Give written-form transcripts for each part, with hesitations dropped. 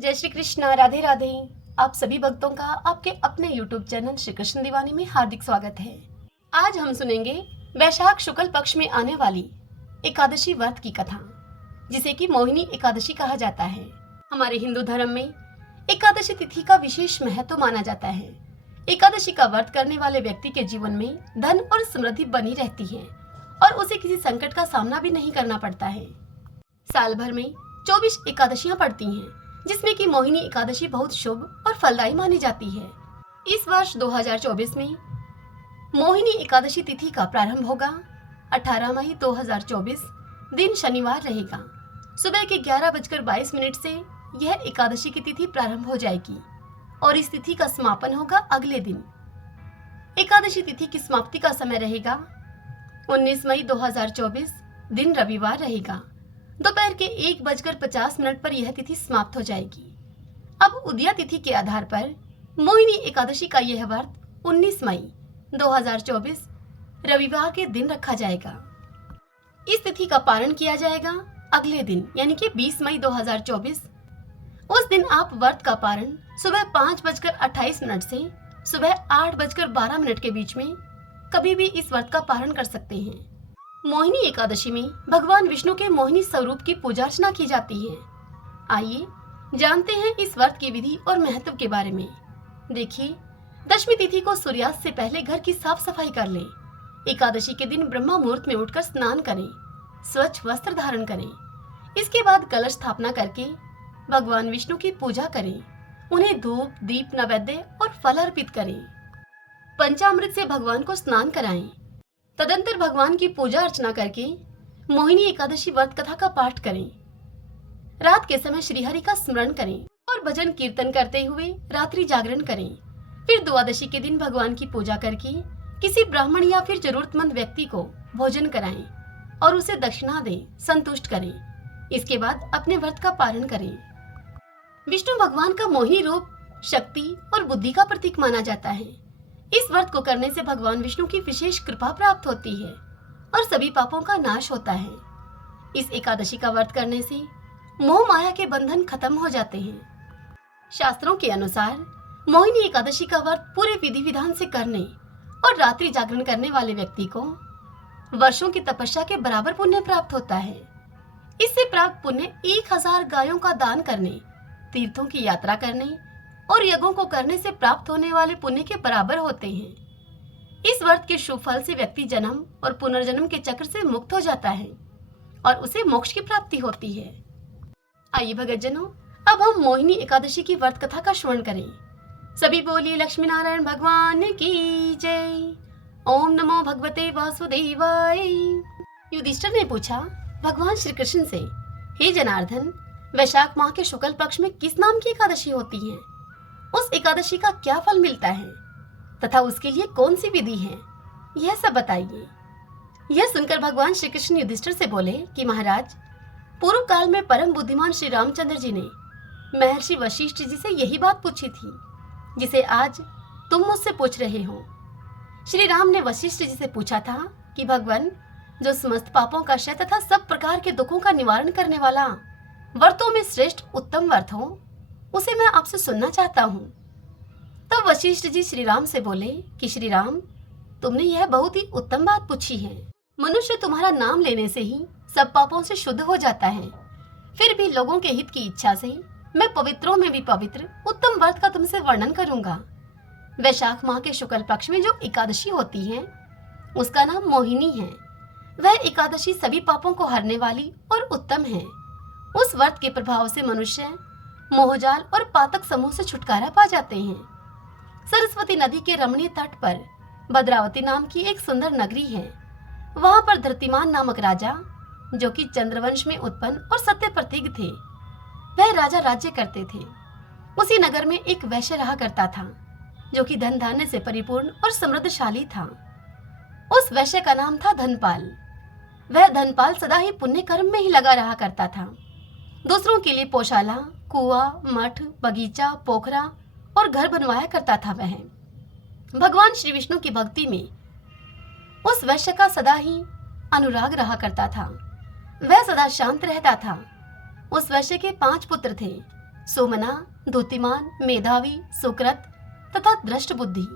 जय श्री कृष्णा, राधे राधे। आप सभी भक्तों का आपके अपने YouTube चैनल श्री कृष्ण दीवानी में हार्दिक स्वागत है। आज हम सुनेंगे वैशाख शुक्ल पक्ष में आने वाली एकादशी व्रत की कथा, जिसे कि मोहिनी एकादशी कहा जाता है। हमारे हिंदू धर्म में एकादशी तिथि का विशेष महत्व माना जाता है। एकादशी का व्रत करने वाले व्यक्ति के जीवन में धन और समृद्धि बनी रहती है और उसे किसी संकट का सामना भी नहीं करना पड़ता है। साल भर में 24 एकादशियां पड़ती हैं, जिसमें कि मोहिनी एकादशी बहुत शुभ और फलदायी मानी जाती है। इस वर्ष 2024 में मोहिनी एकादशी तिथि का प्रारंभ होगा 18 मई 2024 दिन शनिवार रहेगा। सुबह के 11:22 से यह एकादशी की तिथि प्रारंभ हो जाएगी और इस तिथि का समापन होगा अगले दिन। एकादशी तिथि की समाप्ति का समय रहेगा 19 मई 2024 दिन रविवार रहेगा। दोपहर के 1:50 पर यह तिथि समाप्त हो जाएगी। अब उदया तिथि के आधार पर मोहिनी एकादशी का यह व्रत 19 मई 2024 रविवार के दिन रखा जाएगा। इस तिथि का पारण किया जाएगा अगले दिन यानी कि 20 मई 2024। उस दिन आप व्रत का पारण सुबह 5:28 से सुबह 8:12 के बीच में कभी भी इस व्रत का पारण कर सकते हैं। मोहिनी एकादशी में भगवान विष्णु के मोहिनी स्वरूप की पूजा अर्चना की जाती है। आइए जानते हैं इस व्रत की विधि और महत्व के बारे में। देखिए, दशमी तिथि को सूर्यास्त से पहले घर की साफ सफाई कर लें। एकादशी के दिन ब्रह्मा मुहूर्त में उठकर स्नान करें, स्वच्छ वस्त्र धारण करें। इसके बाद कलश स्थापना करके भगवान विष्णु की पूजा करें। उन्हें धूप, दीप, नैवेद्य और फल अर्पित करें। पंचामृत से भगवान को स्नान कराएं। तदंतर भगवान की पूजा अर्चना करके मोहिनी एकादशी व्रत कथा का पाठ करें। रात के समय श्रीहरि का स्मरण करें और भजन कीर्तन करते हुए रात्रि जागरण करें। फिर द्वादशी के दिन भगवान की पूजा करके किसी ब्राह्मण या फिर जरूरतमंद व्यक्ति को भोजन कराएं और उसे दक्षिणा दें, संतुष्ट करें। इसके बाद अपने व्रत का पारण करें। विष्णु भगवान का मोहिनी रूप शक्ति और बुद्धि का प्रतीक माना जाता है। इस व्रत को करने से भगवान विष्णु की विशेष कृपा प्राप्त होती है और सभी पापों का नाश होता है। इस एकादशी का व्रत करने से मोह माया के बंधन खत्म हो जाते हैं। शास्त्रों के अनुसार मोहिनी एकादशी का व्रत पूरे विधि विधान से करने और रात्रि जागरण करने वाले व्यक्ति को वर्षों की तपस्या के बराबर पुण्य प्राप्त होता है। इससे प्राप्त पुण्य 1000 गायों का दान करने, तीर्थों की यात्रा करने और यज्ञों को करने से प्राप्त होने वाले पुण्य के बराबर होते हैं। इस व्रत के शुभ फल से व्यक्ति जन्म और पुनर्जन्म के चक्र से मुक्त हो जाता है और उसे मोक्ष की प्राप्ति होती है। आइए भगतजनों, अब हम मोहिनी एकादशी की व्रत कथा का श्रवण करें। सभी बोलिए लक्ष्मी नारायण भगवान की जय। ओम नमो भगवते वासुदेवाय। युधिष्ठिर ने पूछा भगवान श्री कृष्ण से, हे जनार्दन, वैशाख माह के शुक्ल पक्ष में किस नाम की एकादशी होती है? उस एकादशी का क्या फल मिलता है तथा उसके लिए कौन सी विधि है, यह सब बताइए। यह सुनकर भगवान श्री कृष्ण युधिष्ठिर से बोले कि महाराज, पूर्व काल में परम बुद्धिमान श्री रामचंद्र जी ने महर्षि वशिष्ठ जी से यही बात पूछी थी जिसे आज तुम मुझसे पूछ रहे हो। श्री राम ने वशिष्ठ जी से पूछा था कि भगवान, जो समस्त पापों का क्षय तथा सब प्रकार के दुखों का निवारण करने वाला व्रतों में श्रेष्ठ उत्तम व्रत हो, उसे मैं आपसे सुनना चाहता हूँ। तब वशिष्ठ जी श्री राम से बोले कि श्री राम, तुमने यह बहुत ही उत्तम बात पूछी है। मनुष्य तुम्हारा नाम लेने से ही सब पापों से शुद्ध हो जाता है। फिर भी लोगों के हित की इच्छा से मैं पवित्रों में भी पवित्र उत्तम व्रत का तुमसे वर्णन करूंगा। वैशाख माह के शुक्ल पक्ष में जो एकादशी होती है उसका नाम मोहिनी है। वह एकादशी सभी पापों को हरने वाली और उत्तम है। उस व्रत के प्रभाव से मनुष्य मोहजाल और पातक समूह से छुटकारा पा जाते हैं। सरस्वती नदी के रमणीय तट पर भद्रावती नाम की एक सुंदर नगरी है। वहां पर धृतिमान नामक राजा, जो कि चंद्रवंश में उत्पन्न और सत्य प्रतीक थे, वह राजा राज्य करते थे। उसी नगर में एक वैश्य रहा करता था जो कि धन धान्य से परिपूर्ण और समृद्धशाली था। उस वैश्य का नाम था धनपाल। वह धनपाल सदा ही पुण्य कर्म में ही लगा रहा करता था। दूसरों के लिए पोशाला, कुआं, मठ, बगीचा, पोखरा और घर बनवाया करता था। वह भगवान श्री विष्णु की भक्ति में उस वैश्य का सदा ही अनुराग रहा करता था। वह सदा शांत रहता था। उस वैश्य के 5 पुत्र थे। सोमना, धोतीमान, मेधावी, सुकृत तथा दृष्ट बुद्धि।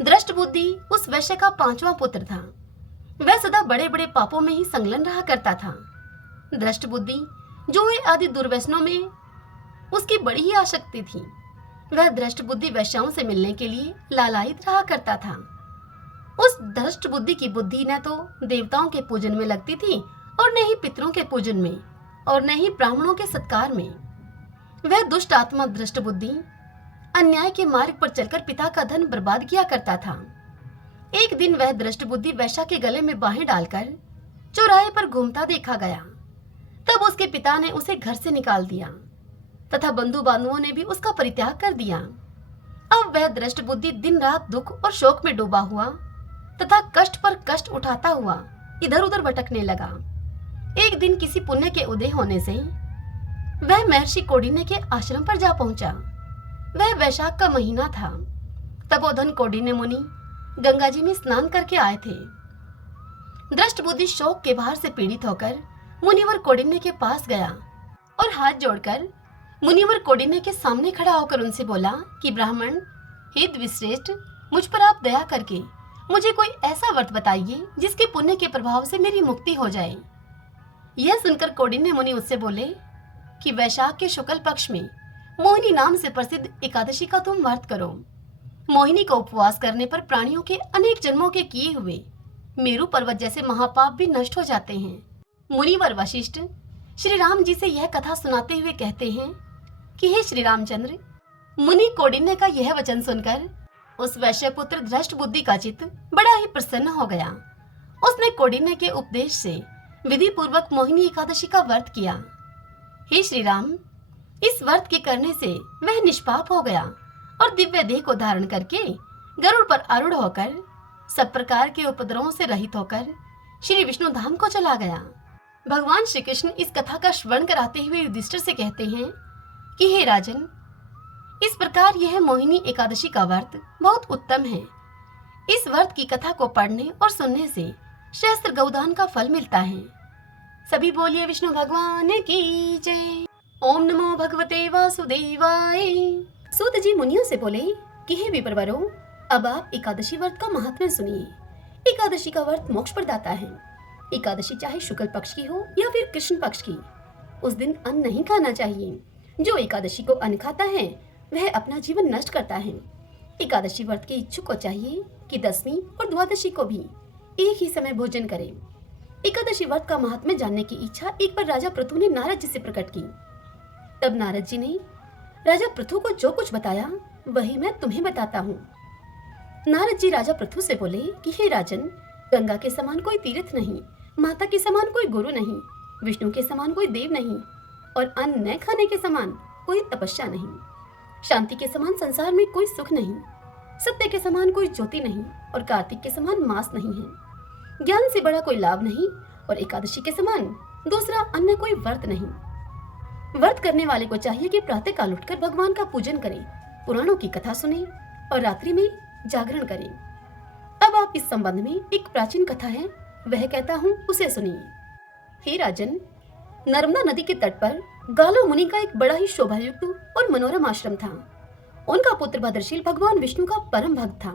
दृष्ट बुद्धि उस वैश्य का 5वां पुत्र था। वह सदा बड़े बड़े पापों में ही संलग्न रहा करता था। दृष्ट बुद्धि जुए आदि दुर्व्यसनों में उसकी बड़ी ही आसक्ति थी। वह दृष्ट बुद्धि वैश्याओं से मिलने के लिए लालायित रहा करता था। उस दृष्ट बुद्धि की बुद्धि न तो देवताओं के पूजन में लगती थी और न ही पितरों के पूजन में और न ही ब्राह्मणों के सत्कार में। वह दुष्ट आत्मा दृष्ट बुद्धि अन्याय के मार्ग पर चलकर पिता का धन बर्बाद किया करता था। एक दिन वह दृष्ट बुद्धि वैश्या के गले में बाहें डालकर चौराहे पर घूमता देखा गया। तब उसके पिता ने उसे घर से निकाल दिया तथा बंधु बांधुओं ने भी उसका परित्याग कर दिया। अब वह दृष्ट बुद्धि दिन रात दुख और शोक में डूबा हुआ तथा कष्ट पर कष्ट उठाता हुआ इधर उधर भटकने लगा। एक दिन किसी पुण्य के उदय होने से वह महर्षि कौंडिन्य के आश्रम पर जा पहुंचा। वह वैशाख का महीना था। तपोधन कौंडिन्य मुनि गंगा जी में स्नान करके आए थे। दृष्ट बुद्धि शोक के भार से पीड़ित होकर मुनिवर कौंडिन्य के पास गया और हाथ जोड़कर मुनिवर कौंडिन्य के सामने खड़ा होकर उनसे बोला कि ब्राह्मण, हे द्विश्रेष्ठ, मुझ पर आप दया करके मुझे कोई ऐसा व्रत बताइए जिसके पुण्य के प्रभाव से मेरी मुक्ति हो जाए। यह सुनकर कौंडिन्य मुनि उससे बोले कि वैशाख के शुक्ल पक्ष में मोहिनी नाम से प्रसिद्ध एकादशी का तुम व्रत करो। मोहिनी का उपवास करने पर प्राणियों के अनेक जन्मों के किए हुए मेरु पर्वत जैसे महापाप भी नष्ट हो जाते हैं। मुनिवर वशिष्ठ श्री राम जी से यह कथा सुनाते हुए कहते हैं कि हे श्री रामचंद्र, मुनि कौंडिन्य का यह वचन सुनकर उस वैश्य पुत्र दृष्ट बुद्धि का चित्त बड़ा ही प्रसन्न हो गया। उसने कौंडिन्य के उपदेश से विधि पूर्वक मोहिनी एकादशी का व्रत किया। हे श्री राम, इस व्रत के करने से वह निष्पाप हो गया और दिव्य देह को धारण करके गरुड़ पर आरूढ़ होकर सब प्रकार के उपद्रवों से रहित होकर श्री विष्णु धाम को चला गया। भगवान श्री कृष्ण इस कथा का श्रवण कराते हुए युधिष्ठिर से कहते हैं कि हे राजन, इस प्रकार यह मोहिनी एकादशी का व्रत बहुत उत्तम है। इस व्रत की कथा को पढ़ने और सुनने से सहस्त्र गौदान का फल मिलता है। सभी बोलिए विष्णु भगवान की जय। ओम नमो भगवते वासुदेवाय। सूत जी मुनियों से बोले कि हे विप्रवरों, अब आप एकादशी व्रत का महात्म्य सुनिए। एकादशी का व्रत मोक्ष प्रदाता है। एकादशी चाहे शुक्ल पक्ष की हो या फिर कृष्ण पक्ष की, उस दिन अन्न नहीं खाना चाहिए। जो एकादशी को अन्न खाता है वह अपना जीवन नष्ट करता है। एकादशी व्रत के इच्छुक को चाहिए कि 10वीं और द्वादशी को भी एक ही समय भोजन करें। एकादशी व्रत का महात्म्य जानने की इच्छा एक बार राजा पृथु ने नारद जी से प्रकट की। तब नारद जी ने राजा पृथु को जो कुछ बताया वही मैं तुम्हें बताता हूँ। नारद जी राजा पृथु से बोले कि हे राजन, गंगा के समान कोई तीर्थ नहीं, माता के समान कोई गुरु नहीं, विष्णु के समान कोई देव नहीं और अन्न न खाने के समान कोई तपस्या नहीं। शांति के समान संसार में कोई सुख नहीं, सत्य के समान कोई ज्योति नहीं और कार्तिक के समान मास नहीं है। ज्ञान से बड़ा कोई लाभ नहीं और एकादशी के समान दूसरा अन्य कोई व्रत नहीं। व्रत करने वाले को चाहिए कि प्रातः काल उठकर भगवान का पूजन करें, पुराणों की कथा सुने और रात्रि में जागरण करें। अब आप इस संबंध में एक प्राचीन कथा है, वह कहता हूँ, उसे सुनिए। हे राजन, नर्मदा नदी के तट पर गालो मुनि का एक बड़ा ही शोभायुक्त और मनोरम आश्रम था। उनका पुत्र भद्रशील भगवान विष्णु का परम भक्त था।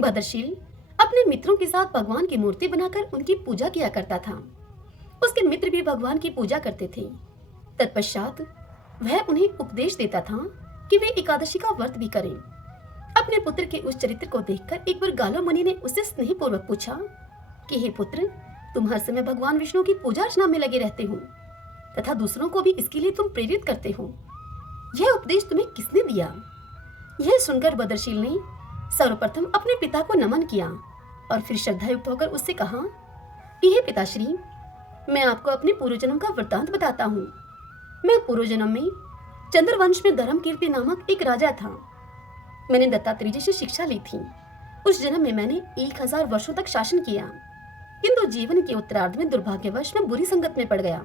भद्रशील अपने मित्रों के साथ भगवान की मूर्ति बनाकर उनकी पूजा किया करता था। उसके मित्र भी भगवान की पूजा करते थे। तत्पश्चात वह उन्हें उपदेश देता था कि वे एकादशी का व्रत भी करें। अपने पुत्र के उस चरित्र को देखकर एक बार गालो मुनि ने उससे स्नेहपूर्वक पूछा कि हे पुत्र, तुम हर समय भगवान विष्णु की पूजा अर्चना में लगे रहते हो तथा दूसरों को भी इसके लिए तुम प्रेरित करते हो। यह उपदेश तुम्हें किसने दिया? यह सुनकर भद्रशील ने सर्वप्रथम अपने पिता को नमन किया और फिर श्रद्धायुक्त होकर उससे कहा कि हे पिताश्री, मैं आपको अपने पूर्वजन्म का वृत्तांत बताता हूँ। मैं पूर्वजन्म में चंद्रवंश में धर्मकीर्ति नामक एक राजा था। मैंने दत्तात्रेय जी से शिक्षा ली थी। उस जन्म में मैंने 1000 वर्षों तक शासन किया, किंतु जीवन के उत्तरार्ध में दुर्भाग्यवश मैं बुरी संगत में पड़ गया।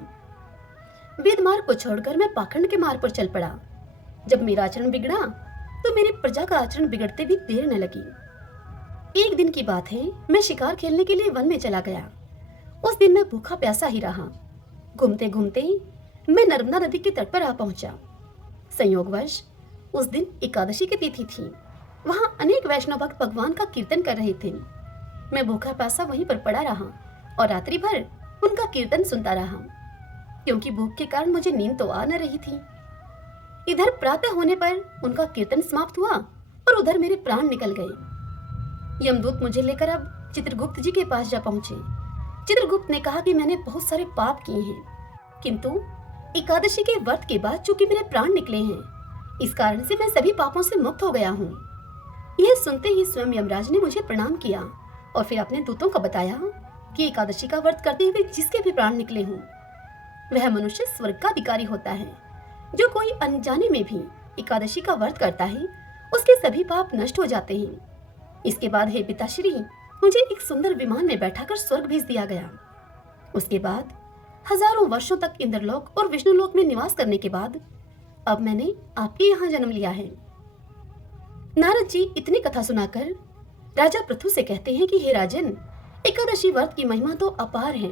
वेद मार्ग को छोड़कर मैं पाखंड के मार्ग पर चल पड़ा। जब मेरा आचरण बिगड़ा तो मेरी प्रजा का आचरण बिगड़ते भी देर न लगी। एक दिन की बात है, मैं शिकार खेलने के लिए वन में चला गया। उस दिन मैं भूखा प्यासा ही रहा। घूमते घूमते मैं नर्मदा नदी के तट पर आ पहुंचा। संयोगवश उस दिन एकादशी की तिथि थी। वहां अनेक वैष्णव भक्त भगवान का कीर्तन कर रहे थे। मैं भूखा प्यासा वहीं पर पड़ा रहा और रात्रि भर उनका कीर्तन सुनता रहा, क्योंकि भूख के कारण मुझे नींद तो आ न रही थी। इधर प्रातः होने पर उनका कीर्तन समाप्त हुआ और उधर मेरे प्राण निकल गए। यमदूत मुझे लेकर अब चित्रगुप्त जी के पास जा पहुंचे। चित्रगुप्त ने कहा कि मैंने बहुत सारे पाप किए हैं, किंतु एकादशी के व्रत के बाद चूंकि मेरे प्राण निकले हैं, इस कारण से मैं सभी पापों से मुक्त हो गया हूँ। यह सुनते ही स्वयं यमराज ने मुझे प्रणाम किया और फिर अपने दूतों को बताया कि एकादशी का व्रत करते हुए जिसके भी प्राण निकले हों, वह मनुष्य स्वर्ग का अधिकारी होता है। जो कोई अनजाने में भी एकादशी का व्रत करता है, उसके सभी पाप नष्ट हो जाते हैं। इसके बाद हे पिताश्री, मुझे एक सुंदर विमान में बैठाकर स्वर्ग भेज दिया गया। उसके बाद हजारों वर्षों तक इंद्रलोक और विष्णुलोक में निवास करने के बाद अब मैंने आपके यहाँ जन्म लिया है। नारद जी इतनी कथा सुनाकर राजा पृथु से कहते हैं कि हे राजन, एकादशी व्रत की महिमा तो अपार है।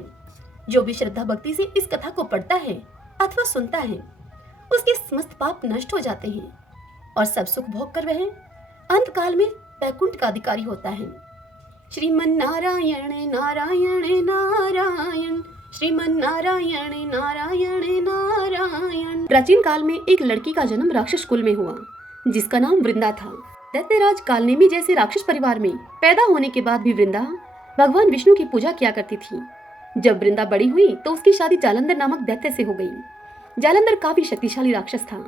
जो भी श्रद्धा भक्ति से इस कथा को पढ़ता है अथवा सुनता है, उसके समस्त पाप नष्ट हो जाते हैं और सब सुख भोग कर वह अंत काल में वैकुंठ का अधिकारी होता है। श्रीमन नारायण नारायण नारायण, श्रीमन नारायण नारायण नारायण। प्राचीन काल में एक लड़की का जन्म राक्षस कुल में हुआ, जिसका नाम वृंदा था। दैत्यराज कालनेमी जैसे राक्षस परिवार में पैदा होने के बाद भी वृंदा भगवान विष्णु की पूजा किया करती थी। जब वृंदा बड़ी हुई तो उसकी शादी जालंधर नामक दैत्य से हो गई। जालंधर काफी शक्तिशाली राक्षस था,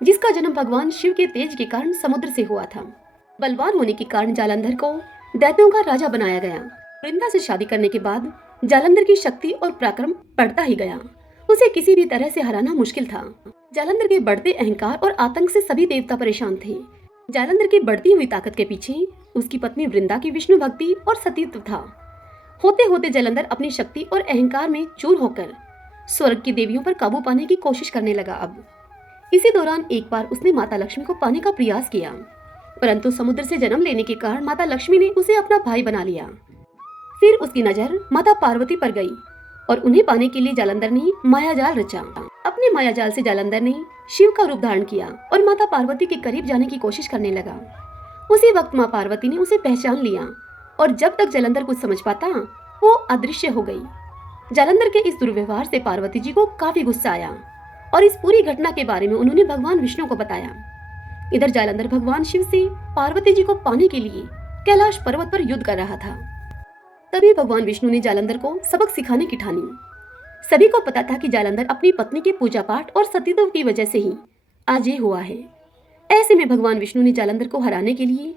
जिसका जन्म भगवान शिव के तेज के कारण समुद्र से हुआ था। बलवान होने के कारण जालंधर को दैत्यों का राजा बनाया गया। वृंदा से शादी करने के बाद जालंधर की शक्ति और पराक्रम बढ़ता ही गया। उसे किसी भी तरह से हराना मुश्किल था। जालंधर के बढ़ते अहंकार और आतंक से सभी देवता परेशान थे। जालंधर की बढ़ती हुई ताकत के पीछे उसकी पत्नी वृंदा की विष्णु भक्ति और सतीत्व था। होते होते जालंधर अपनी शक्ति और अहंकार में चूर होकर स्वर्ग की देवियों पर काबू पाने की कोशिश करने लगा। अब इसी दौरान एक बार उसने माता लक्ष्मी को पाने का प्रयास किया, परंतु समुद्र से जन्म लेने के कारण माता लक्ष्मी ने उसे अपना भाई बना लिया। फिर उसकी नजर माता पार्वती पर गई और उन्हें पाने के लिए जालंधर ने मायाजाल रचा। अपने मायाजाल से जालंधर ने शिव का रूप धारण किया और माता पार्वती के करीब जाने की कोशिश करने लगा। उसी वक्त माँ पार्वती ने उसे पहचान लिया और जब तक जालंधर कुछ समझ पाता, वो अदृश्य हो गई। जालंधर के इस दुर्व्यवहार से पार्वती जी को काफी गुस्सा आया और इस पूरी घटना के बारे में उन्होंने भगवान विष्णु को बताया। इधर जालंधर भगवान शिव से पार्वती जी को पाने के लिए कैलाश पर्वत पर युद्ध कर रहा था। तभी भगवान विष्णु ने जालंधर को सबक सिखाने की ठानी। सभी को पता था कि जालंधर अपनी पत्नी के पूजा पाठ और सतीत्व की वजह से ही आज ये हुआ है। ऐसे में भगवान विष्णु ने जालंधर को हराने के लिए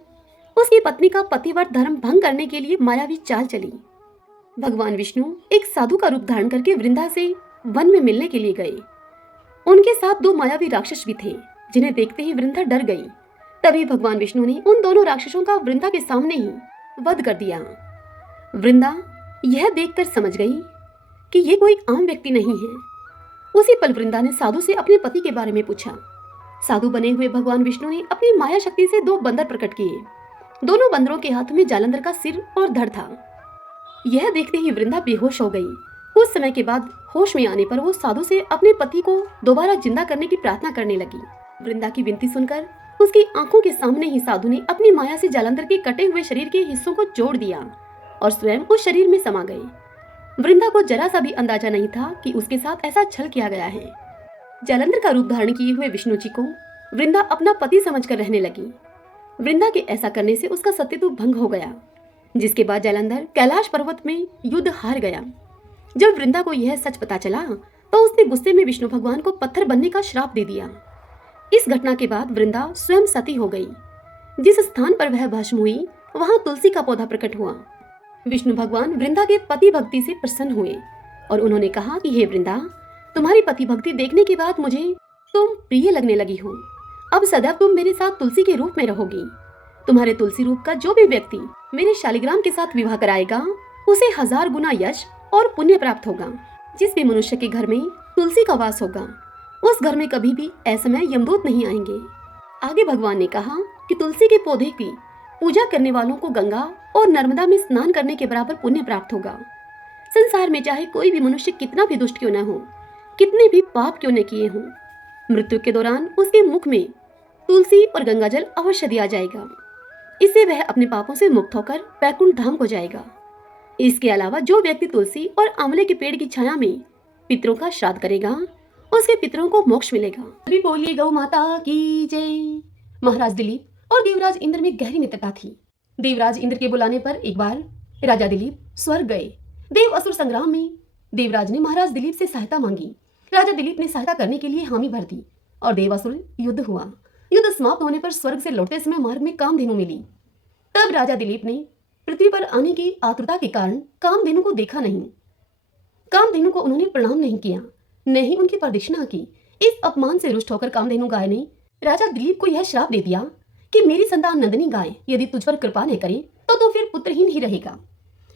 उसकी पत्नी का पतिव्रत धर्म भंग करने के लिए मायावी चाल चली। भगवान विष्णु एक साधु का रूप धारण करके वृंदा से वन में मिलने के लिए गए। उनके साथ दो मायावी राक्षस भी थे, जिन्हें देखते ही वृंदा डर गई। तभी भगवान विष्णु ने उन दोनों राक्षसों का वृंदा के सामने ही वध कर दिया। वृंदा यह देखकर समझ गई कि ये कोई आम व्यक्ति नहीं है। उसी पल वृंदा ने साधु से अपने पति के बारे में पूछा। साधु बने हुए भगवान विष्णु ने अपनी माया शक्ति से दो बंदर प्रकट किए। दोनों बंदरों के हाथ में जालंधर का सिर और धड़ था। यह देखते ही वृंदा बेहोश हो गई। कुछ समय के बाद होश में आने पर वो साधु से अपने पति को दोबारा जिंदा करने की प्रार्थना करने लगी। वृंदा की विनती सुनकर उसकी आंखों के सामने ही साधु ने अपनी माया से जालंधर के कटे हुए शरीर के हिस्सों को जोड़ दिया और स्वयं उस शरीर में समा गए। वृंदा को जरा सा भी अंदाजा नहीं था कि उसके साथ ऐसा छल किया गया है। जालंधर का रूप धारण किए हुए विष्णु जी को वृंदा अपना पति समझकर रहने लगी। वृंदा के ऐसा करने से उसका सतीत्व भंग हो गया, जिसके बाद जालंधर कैलाश पर्वत में युद्ध हार गया। जब वृंदा को यह सच पता चला तो उसने गुस्से में विष्णु भगवान को पत्थर बनने का श्राप दे दिया। इस घटना के बाद वृंदा स्वयं सती हो गई। जिस स्थान पर वह भस्म हुई वहां तुलसी का पौधा प्रकट हुआ। विष्णु भगवान वृंदा के पति भक्ति से प्रसन्न हुए और उन्होंने कहा कि हे वृंदा, तुम्हारी पति भक्ति देखने के बाद मुझे तुम प्रिय लगने लगी हो। अब सदैव तुम मेरे साथ तुलसी के रूप में रहोगी। तुम्हारे तुलसी रूप का जो भी व्यक्ति मेरे शालिग्राम के साथ विवाह कराएगा, उसे 1000 गुना यश और पुण्य प्राप्त होगा। जिस भी मनुष्य के घर में तुलसी का वास होगा, उस घर में कभी भी असमय यमदूत नहीं आएंगे। आगे भगवान ने कहा कि तुलसी के पौधे की पूजा करने वालों को गंगा और नर्मदा में स्नान करने के बराबर पुण्य प्राप्त होगा। संसार में चाहे कोई भी मनुष्य कितना भी दुष्ट क्यों न हो, कितने भी पाप क्यों न किए हों, मृत्यु के दौरान उसके मुख में तुलसी और गंगाजल अवश्य दिया जाएगा। इससे वह अपने पापों से मुक्त होकर वैकुंठ धाम को जाएगा। इसके अलावा जो व्यक्ति तुलसी और आंवले के पेड़ की छाया में पितरों का श्राद्ध करेगा, उसके पितरों को मोक्ष मिलेगा। अभी बोलिए गौ माता की जय। महाराज दिलीप और देवराज इंद्र में गहरी मित्रता थी। देवराज इंद्र के बुलाने पर एक बार राजा दिलीप स्वर्ग गए। देव असुर संग्राम में देवराज ने महाराज दिलीप से सहायता मांगी। राजा दिलीप ने सहायता करने के लिए हामी भर दी और देवासुर युद्ध हुआ। युद्ध समाप्त होने पर स्वर्ग से लौटते समय मार्ग में कामधेनु मिली। तब राजा दिलीप ने पृथ्वी पर आने की आतुरता के कारण कामधेनु को देखा नहीं। कामधेनु को उन्होंने प्रणाम नहीं किया, न ही उनकी प्रदक्षिणा की। इस अपमान से रुष्ट होकर कामधेनु गाय ने राजा दिलीप को यह श्राप दे दिया कि मेरी संतान नंदिनी गाय यदि तुझ पर कृपा न करे तो फिर पुत्रहीन ही रहेगा।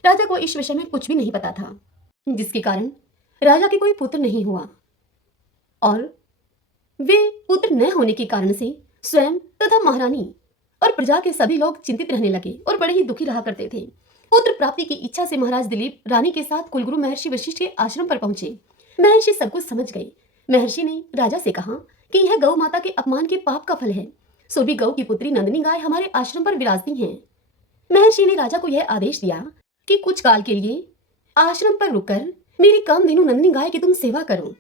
राजा को इस विषय में कुछ भी नहीं पता था, जिसके कारण राजा के कोई पुत्र नहीं हुआ और वे पुत्र न होने के कारण से स्वयं तथा महारानी और प्रजा के सभी लोग चिंतित रहने लगे और बड़े ही दुखी रहा करते थे। पुत्र प्राप्ति की इच्छा से महाराज दिलीप रानी के साथ कुलगुरु महर्षि वशिष्ठ के आश्रम पर पहुंचे। महर्षि सब कुछ समझ गए। महर्षि ने राजा से कहा कि यह गौ माता के अपमान के पाप का फल है, सो भी गौ की पुत्री नंदिनी गाय हमारे आश्रम पर विराजती है। महर्षि ने राजा को यह आदेश दिया कि कुछ काल के लिए आश्रम पर रुककर मेरी कामधेनु नंदिनी गाय की तुम सेवा करो।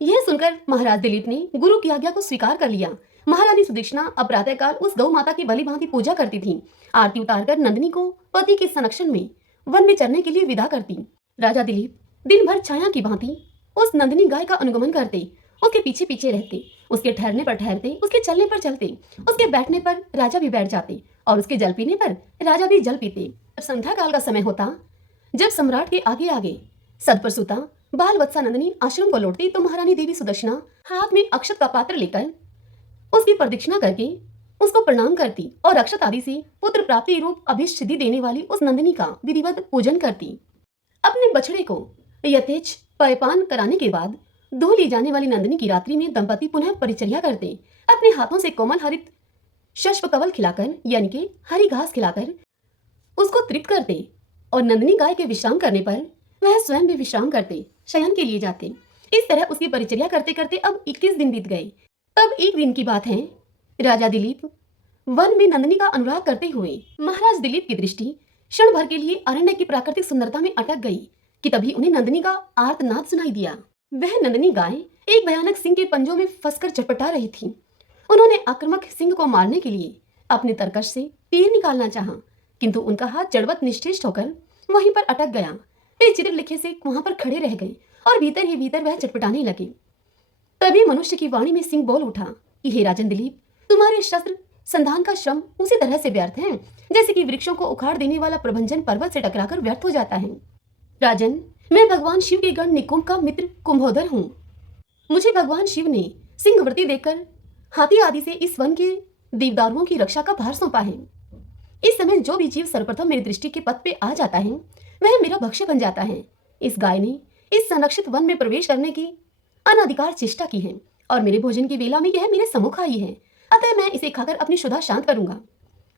यह सुनकर महाराज दिलीप ने गुरु की आज्ञा को स्वीकार कर लिया। महारानी सुदक्षिणा अब प्रातःकाल उस गौ माता की भली भांति पूजा करती थी। आरती उतारकर नंदिनी को पति के संरक्षण में वन में चरने के लिए विदा करती। राजा दिलीप दिन भर छाया की भांति उस नंदिनी गाय का अनुगमन करते, उसके पीछे पीछे रहते, उसके ठहरने पर ठहरते, उसके चलने पर चलते, उसके बैठने पर राजा भी बैठ जाते और उसके जल पीने पर राजा भी जल पीते। जब संध्या काल का समय होता, जब सम्राट के आगे आगे सद पर सुता बाल वत्सा नंदिनी आश्रम को लौटती तो महारानी देवी सुदक्षिणा हाथ में अक्षत का पात्र लेकर उसकी प्रदक्षिणा करके उसको प्रणाम करती और अक्षत आदि से पुत्र प्राप्ति रूप अभीष्ट सिद्धि देने वाली उस नंदिनी का विधिवत पूजन करती। अपने बछड़े को यथेच पयपान कराने के बाद धो ली जाने वाली नंदिनी की रात्रि में दंपति पुनः परिचर्या करते। अपने हाथों से कोमल हरित शष्प कवल खिलाकर यानी कि हरी घास खिलाकर उसको तृप्त करते और नंदिनी गाय के विश्राम करने पर वह स्वयं भी विश्राम करते, शयन के लिए जाते। इस तरह उसकी परिचर्या करते करते अब 21 दिन बीत गए। तब एक दिन की बात है, राजा दिलीप वन में नंदिनी का अनुराग करते हुए महाराज दिलीप की दृष्टि क्षण भर के लिए अरण्य की प्राकृतिक सुंदरता में अटक गई कि तभी उन्हें नंदिनी का आर्तनाद सुनाई दिया। वह नंदिनी गाय एक भयानक सिंह के पंजों में फंसकर चटपटा रही थी। उन्होंने आक्रामक सिंह को मारने के लिए अपने तरकश से तीर निकालना चाहा, किंतु उनका हाथ जड़वत निश्चेष्ट होकर वहीं पर अटक गया। वे चित्रलेखे से वहां पर खड़े रह गए और भीतर ही भीतर वह चटपटाने लगे। तभी मनुष्य की वाणी में सिंह बोल उठा कि हे राजन दिलीप, तुम्हारे शस्त्र संधान का श्रम उसी तरह से व्यर्थ है जैसे कि वृक्षों को उखाड़ देने वाला प्रभंजन पर्वत से टकराकर व्यर्थ हो जाता है। राजन, मैं भगवान शिव के गण निकुंभ का मित्र कुंभोदर हूँ। मुझे भगवान शिव ने सिंहवृत्ति देकर हाथी आदि से इस वन के देवदारुओं की रक्षा का भार सौंपा है। इस समय जो भी जीव सर्वप्रथम मेरी दृष्टि के पथ पे आ जाता है वह मेरा भक्ष्य बन जाता है। इस गाय ने इस संरक्षित वन में प्रवेश करने की अनाधिकार चेष्टा की है और मेरे भोजन की वेला में यह मेरे सम्मुख आई है, अतः मैं इसे खाकर अपनी क्षुधा शांत करूंगा।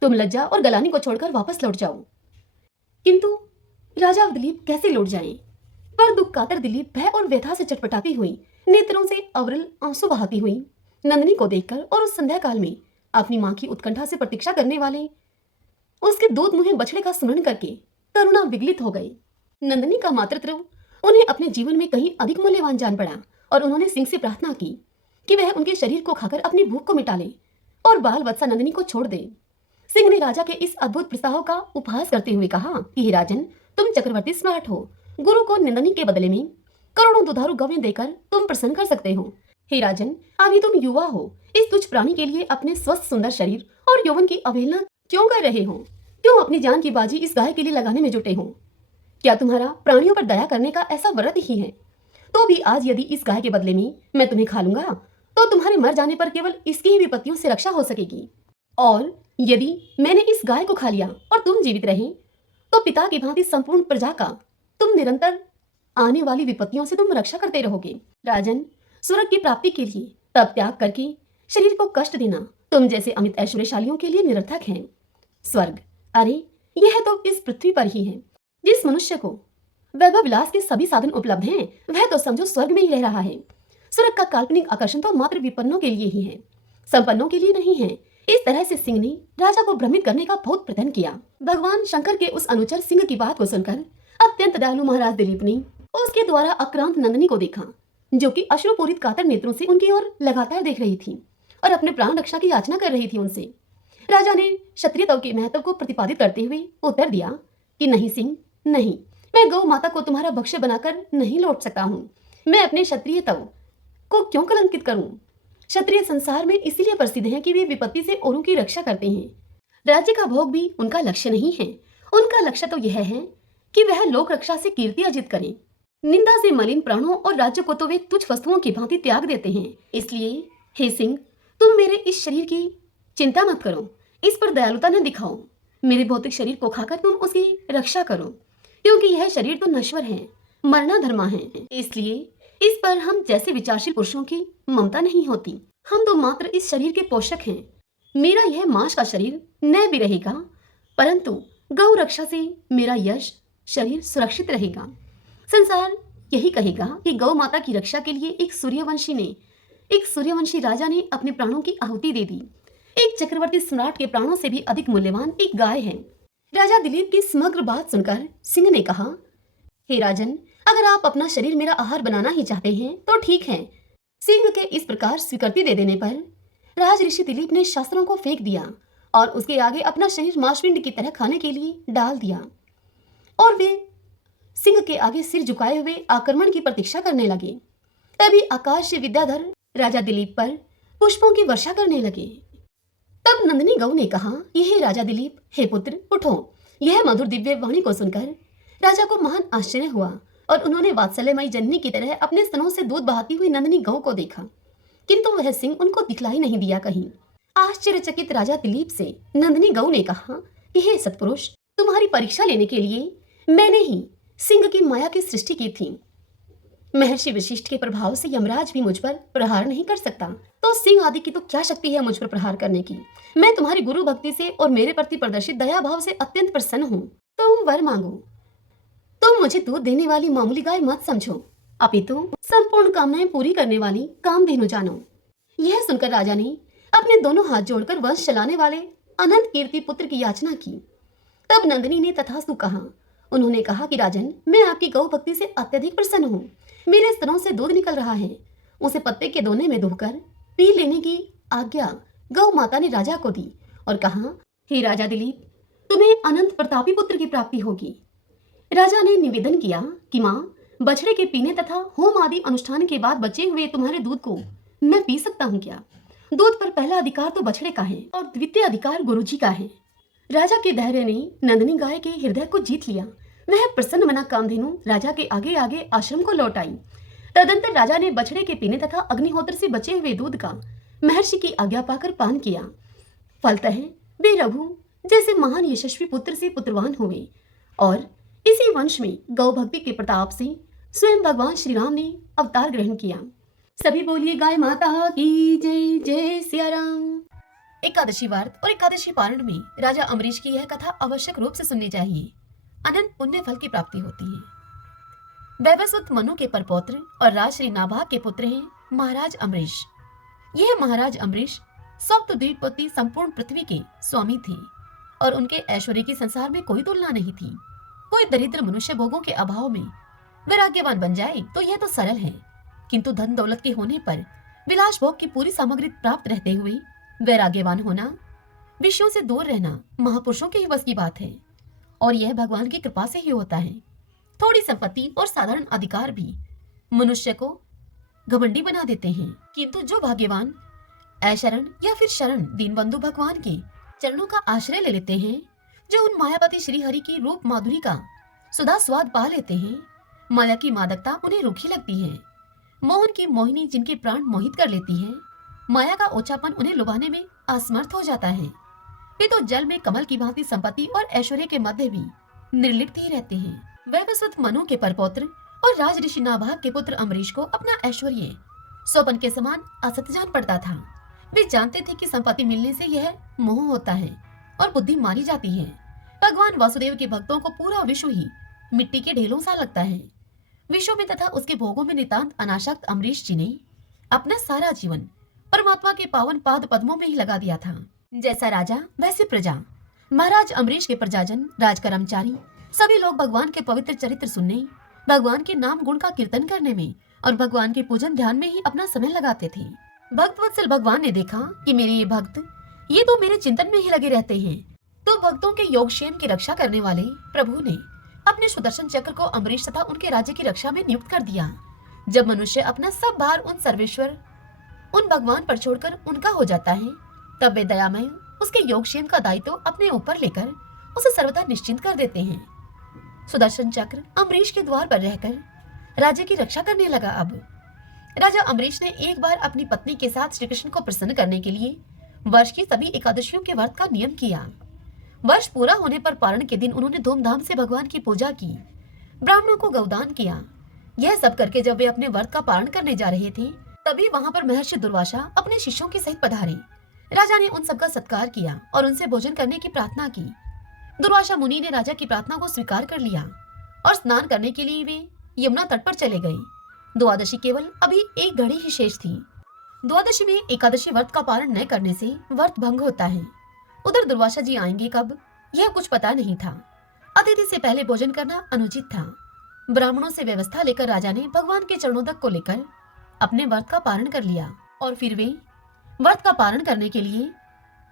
तुम लज्जा और गलानी को छोड़कर वापस लौट जाओ। किंतु राजा दिलीप कैसे लौट जाएं? पर दुख कातर दिलीप भय और व्यथा से चटपटाती हुई, नेत्रों से अविरल आंसू बहाती हुई नंदिनी को देखकर और उस संध्या काल में अपनी मां की उत्कंठा से प्रतीक्षा करने वाले उसके दूध मुहे बछड़े का स्मरण करके करुणा विगलित हो गई। नंदिनी का मातृत्व उन्हें अपने जीवन में कहीं अधिक मूल्यवान जान पड़ा और उन्होंने सिंह से प्रार्थना की कि वह उनके शरीर को खाकर अपनी भूख को मिटा ले और बाल वत्सा नंदिनी को छोड़ दे। सिंह ने राजा के इस अद्भुत प्रस्ताव का उपहास करते हुए कहा कि हे राजन, तुम चक्रवर्ती सम्राट हो, गुरु को नंदिनी के बदले में करोड़ों दुधारू गवें देकर तुम प्रसन्न कर सकते हो। हे राजन, अभी तुम युवा हो, इस तुच्छ प्राणी के लिए अपने स्वस्थ सुंदर शरीर और यौवन की अवहेलना क्यों कर रहे हो? क्यों अपनी जान की बाजी इस गाय के लिए लगाने में जुटे हो? क्या तुम्हारा प्राणियों पर दया करने का ऐसा व्रत ही है? तो भी आज यदि इस गाय के बदले में मैं तुम्हें खा लूंगा तो तुम्हारे मर जाने पर केवल इसकी ही विपत्तियों से रक्षा हो सकेगी, और यदि मैंने इस गाय को खा लिया और तुम जीवित रहे तो पिता की भांति संपूर्ण प्रजा का तुम निरंतर आने वाली विपत्तियों से तुम रक्षा करते रहोगे। राजन, स्वर्ग की प्राप्ति के लिए तप त्याग करके शरीर को कष्ट देना तुम जैसे अमित ऐश्वर्यशालियों के लिए निरर्थक है। स्वर्ग, अरे यह तो इस पृथ्वी पर ही है। जिस मनुष्य को वैभव विलास के सभी साधन उपलब्ध हैं वह तो समझो स्वर्ग में ही रह रहा है। स्वर्ग का काल्पनिक आकर्षण तो मात्र विपन्नों के लिए ही है, संपन्नों के लिए नहीं है। इस तरह से सिंह ने राजा को भ्रमित करने का बहुत प्रयत्न किया। भगवान शंकर के उस अनुचर सिंह की बात को सुनकर अत्यंत दयालु महाराज दिलीप ने उसके द्वारा आक्रांत नंदिनी को देखा, जो कि अश्रुपूरित कातर नेत्रों से उनकी ओर लगातार देख रही थी और अपने प्राण रक्षा की याचना कर रही थी उनसे। राजा ने क्षत्रियत्व के महत्व को प्रतिपादित करते हुए उत्तर दिया कि नहीं सिंह, नहीं, मैं गौ माता को तुम्हारा भक्ष्य बनाकर नहीं लौट सकता हूँ। मैं अपने क्षत्रियत्व को क्यों कलंकित करूं? क्षत्रिय संसार में इसीलिए प्रसिद्ध हैं कि वे विपत्ति से औरों की रक्षा करते हैं। राज्य का भोग भी उनका लक्ष्य नहीं है। उनका लक्ष्य तो यह है कि वह लोक रक्षा से कीर्ति अर्जित करें। निंदा से मलिन प्राणों और राज्य को तो वे तुच्छ वस्तुओं की भांति त्याग देते हैं। इसलिए हे सिंह, तुम मेरे इस शरीर की चिंता मत करो, इस पर दयालुता न दिखाओ। मेरे भौतिक शरीर को खाकर तुम उसकी रक्षा करो, क्योंकि यह शरीर तो नश्वर है, मरना धर्मा है। इसलिए इस पर हम जैसे विचारशील पुरुषों की ममता नहीं होती। हम तो मात्र इस शरीर के पोषक हैं। मेरा यह मांस का शरीर न भी रहेगा, परंतु गौ रक्षा से मेरा यश शरीर सुरक्षित रहेगा। संसार यही कहेगा कि गौ माता की रक्षा के लिए एक सूर्यवंशी राजा ने अपने प्राणों की आहुति दे दी। एक चक्रवर्ती सम्राट के प्राणों से भी अधिक मूल्यवान एक गाय है। राजा दिलीप की समग्र बात सुनकर सिंह ने कहा, हे राजन, अगर आप अपना शरीर मेरा आहार बनाना ही चाहते हैं तो ठीक है। सिंह के इस प्रकार स्वीकृति दे देने पर राज ऋषि दिलीप ने शास्त्रों को फेंक दिया और उसके आगे अपना शरीर मांसपिंड की तरह खाने के लिए डाल दिया और वे सिंह के आगे सिर झुकाए हुए आक्रमण की प्रतीक्षा करने लगे। तभी आकाश से विद्याधर राजा दिलीप पर पुष्पों की वर्षा करने लगे। तब नंदिनी गौ ने कहा, हे राजा दिलीप, हे पुत्र, उठो। यह मधुर दिव्य वाणी को सुनकर राजा को महान आश्चर्य हुआ और उन्होंने वात्सल्यमयी जननी की तरह अपने स्तनों से दूध बहाती हुई नंदिनी गौ को देखा, किंतु वह सिंह उनको दिखलाई नहीं दिया कहीं। आश्चर्यचकित राजा दिलीप से नंदिनी गौ ने कहा कि हे सत्पुरुष, तुम्हारी परीक्षा लेने के लिए मैंने ही सिंह की माया की सृष्टि की थी। महर्षि वशिष्ठ के प्रभाव से यमराज भी मुझ पर प्रहार नहीं कर सकता, तो सिंह आदि की तो क्या शक्ति है मुझ पर प्रहार करने की। मैं तुम्हारी गुरु भक्ति से और मेरे प्रति प्रदर्शित दया भाव से अत्यंत प्रसन्न हूँ। तुम वर मांगो। तुम मुझे दूध देने वाली मामूली गाय मत समझो, अपितु संपूर्ण कामनाएं पूरी करने वाली कामधेनु जानो। यह सुनकर राजा ने अपने दोनों हाथ जोड़कर वंश चलाने वाले अनंत कीर्ति पुत्र की याचना की। तब नंदिनी ने तथास्तु कहा। उन्होंने कहा कि राजन, मैं आपकी गौ भक्ति से अत्यधिक प्रसन्न हूँ। मेरे स्तनों से दूध निकल रहा है, उसे पत्ते के दोने में धोकर पी लेने की आज्ञा गौ माता ने राजा को दी और कहा, हे राजा दिलीप, तुम्हें अनंत प्रतापी पुत्र की प्राप्ति होगी। राजा ने निवेदन किया कि माँ, बछड़े के पीने तथा होम आदि अनुष्ठान के बाद बचे हुए तुम्हारे दूध को मैं पी सकता हूँ क्या? दूध पर पहला अधिकार तो बछड़े का है और द्वितीय अधिकार गुरुजी का है। राजा के धैर्य ने नंदिनी गाय के हृदय को जीत लिया। वह प्रसन्न मना कामधेनु राजा के आगे आगे आश्रम को लौट आई। तदंतर राजा ने बछड़े के पीने तथा अग्निहोत्र से बचे हुए दूध का महर्षि की आज्ञा पाकर पान किया। फलतः वे रघु जैसे महान यशस्वी पुत्र से पुत्रवान हुए और इसी वंश में गौ भक्ति के प्रताप से स्वयं भगवान श्री राम ने अवतार ग्रहण किया। सभी बोलिए गाय माता की जय। जय सिया राम। एकादशी व्रत और एकादशी पारण में राजा अम्बरीश की यह कथा आवश्यक रूप से सुननी चाहिए। अनंत पुण्य फल की प्राप्ति होती है। वैवस्वत मनु के परपौत्र और राजश्री नाभाग के पुत्र हैं महाराज अम्बरीश। यह महाराज अम्बरीश सप्तद्वीपवती संपूर्ण पृथ्वी के स्वामी थे और उनके ऐश्वर्य की संसार में कोई तुलना नहीं थी। कोई दरिद्र मनुष्य भोगों के अभाव में वैराग्यवान बन जाए तो यह तो सरल है, किंतु धन दौलत के होने पर विलास भोग की पूरी सामग्री प्राप्त रहते हुए वैराग्यवान होना, विषयों से दूर रहना महापुरुषों के ही बस की बात है और यह भगवान की कृपा से ही होता है। थोड़ी संपत्ति और साधारण अधिकार भी मनुष्य को घमंडी बना देते हैं, किंतु जो भाग्यवान ऐशरण या फिर शरण दीनबंधु भगवान के चरणों का आश्रय ले लेते हैं, जो उन मायापति श्री हरि की रूप माधुरी का सुधा स्वाद पा लेते हैं, माया की मादकता उन्हें रूखी लगती है, मोहन की मोहिनी जिनके प्राण मोहित कर लेती है, माया का ओछापन उन्हें लुभाने में असमर्थ हो जाता है, वे तो जल में कमल की भांति संपत्ति और ऐश्वर्य के मध्य भी निर्लिप्त ही रहते हैं। वैवस्वत मनु के परपौत्र और राज ऋषि नाभाग के पुत्र अम्बरीश को अपना ऐश्वर्य सोपन के समान असत जान पड़ता था। वे जानते थे कि संपत्ति मिलने से यह मोह होता है और बुद्धि मारी जाती है। भगवान वासुदेव के भक्तों को पूरा विश्व ही मिट्टी के ढेलों सा लगता है। विश्व में तथा उसके भोगों में नितांत अनासक्त अम्बरीश जी ने अपना सारा जीवन परमात्मा के पावन पाद पद्मों में ही लगा दिया था। जैसा राजा वैसे प्रजा। महाराज अम्बरीश के प्रजाजन, राज कर्मचारी सभी लोग भगवान के पवित्र चरित्र सुनने, भगवान के नाम गुण का कीर्तन करने में और भगवान के पूजन ध्यान में ही अपना समय लगाते थे। भक्त वत्सल भगवान ने देखा कि मेरे ये भक्त ये तो मेरे चिंतन में ही लगे रहते हैं, तो भक्तों के योगक्षेम की रक्षा करने वाले प्रभु ने अपने सुदर्शन चक्र को अम्बरीश तथा उनके राज्य की रक्षा में नियुक्त कर दिया। जब मनुष्य अपना सब भार उन सर्वेश्वर, उन भगवान पर छोड़कर उनका हो जाता है, तब वे दयामय उसके योगक्षेम का दायित्व अपने ऊपर लेकर उसे सर्वदा निश्चिंत कर देते हैं। सुदर्शन चक्र अम्बरीश के द्वार पर रहकर राज्य की रक्षा करने लगा। अब राजा अम्बरीश ने एक बार अपनी पत्नी के साथ श्री कृष्ण को प्रसन्न करने के लिए वर्ष की सभी एकादशियों के व्रत का नियम किया। वर्ष पूरा होने पर पारण के दिन उन्होंने धूमधाम से भगवान की पूजा की, ब्राह्मणों को गौदान किया। यह सब करके जब वे अपने व्रत का पारण करने जा रहे थे, तभी वहां पर महर्षि दुर्वासा अपने शिष्यों के सहित पधारे। राजा ने उन सबका सत्कार किया और उनसे भोजन करने की प्रार्थना की। दुर्वासा मुनि ने राजा की प्रार्थना को स्वीकार कर लिया और स्नान करने के लिए वे यमुना तट पर चले गए। द्वादशी केवल अभी एक घड़ी ही शेष थी। द्वादशी में एकादशी व्रत का पारण न करने से व्रत भंग होता है। उधर दुर्वासा जी आएंगे कब, यह कुछ पता नहीं था। अतिथि से पहले भोजन करना अनुचित था। ब्राह्मणों से व्यवस्था लेकर राजा ने भगवान के चरणोदक को लेकर अपने व्रत का पारण कर लिया और फिर वे व्रत का पारण करने के लिए,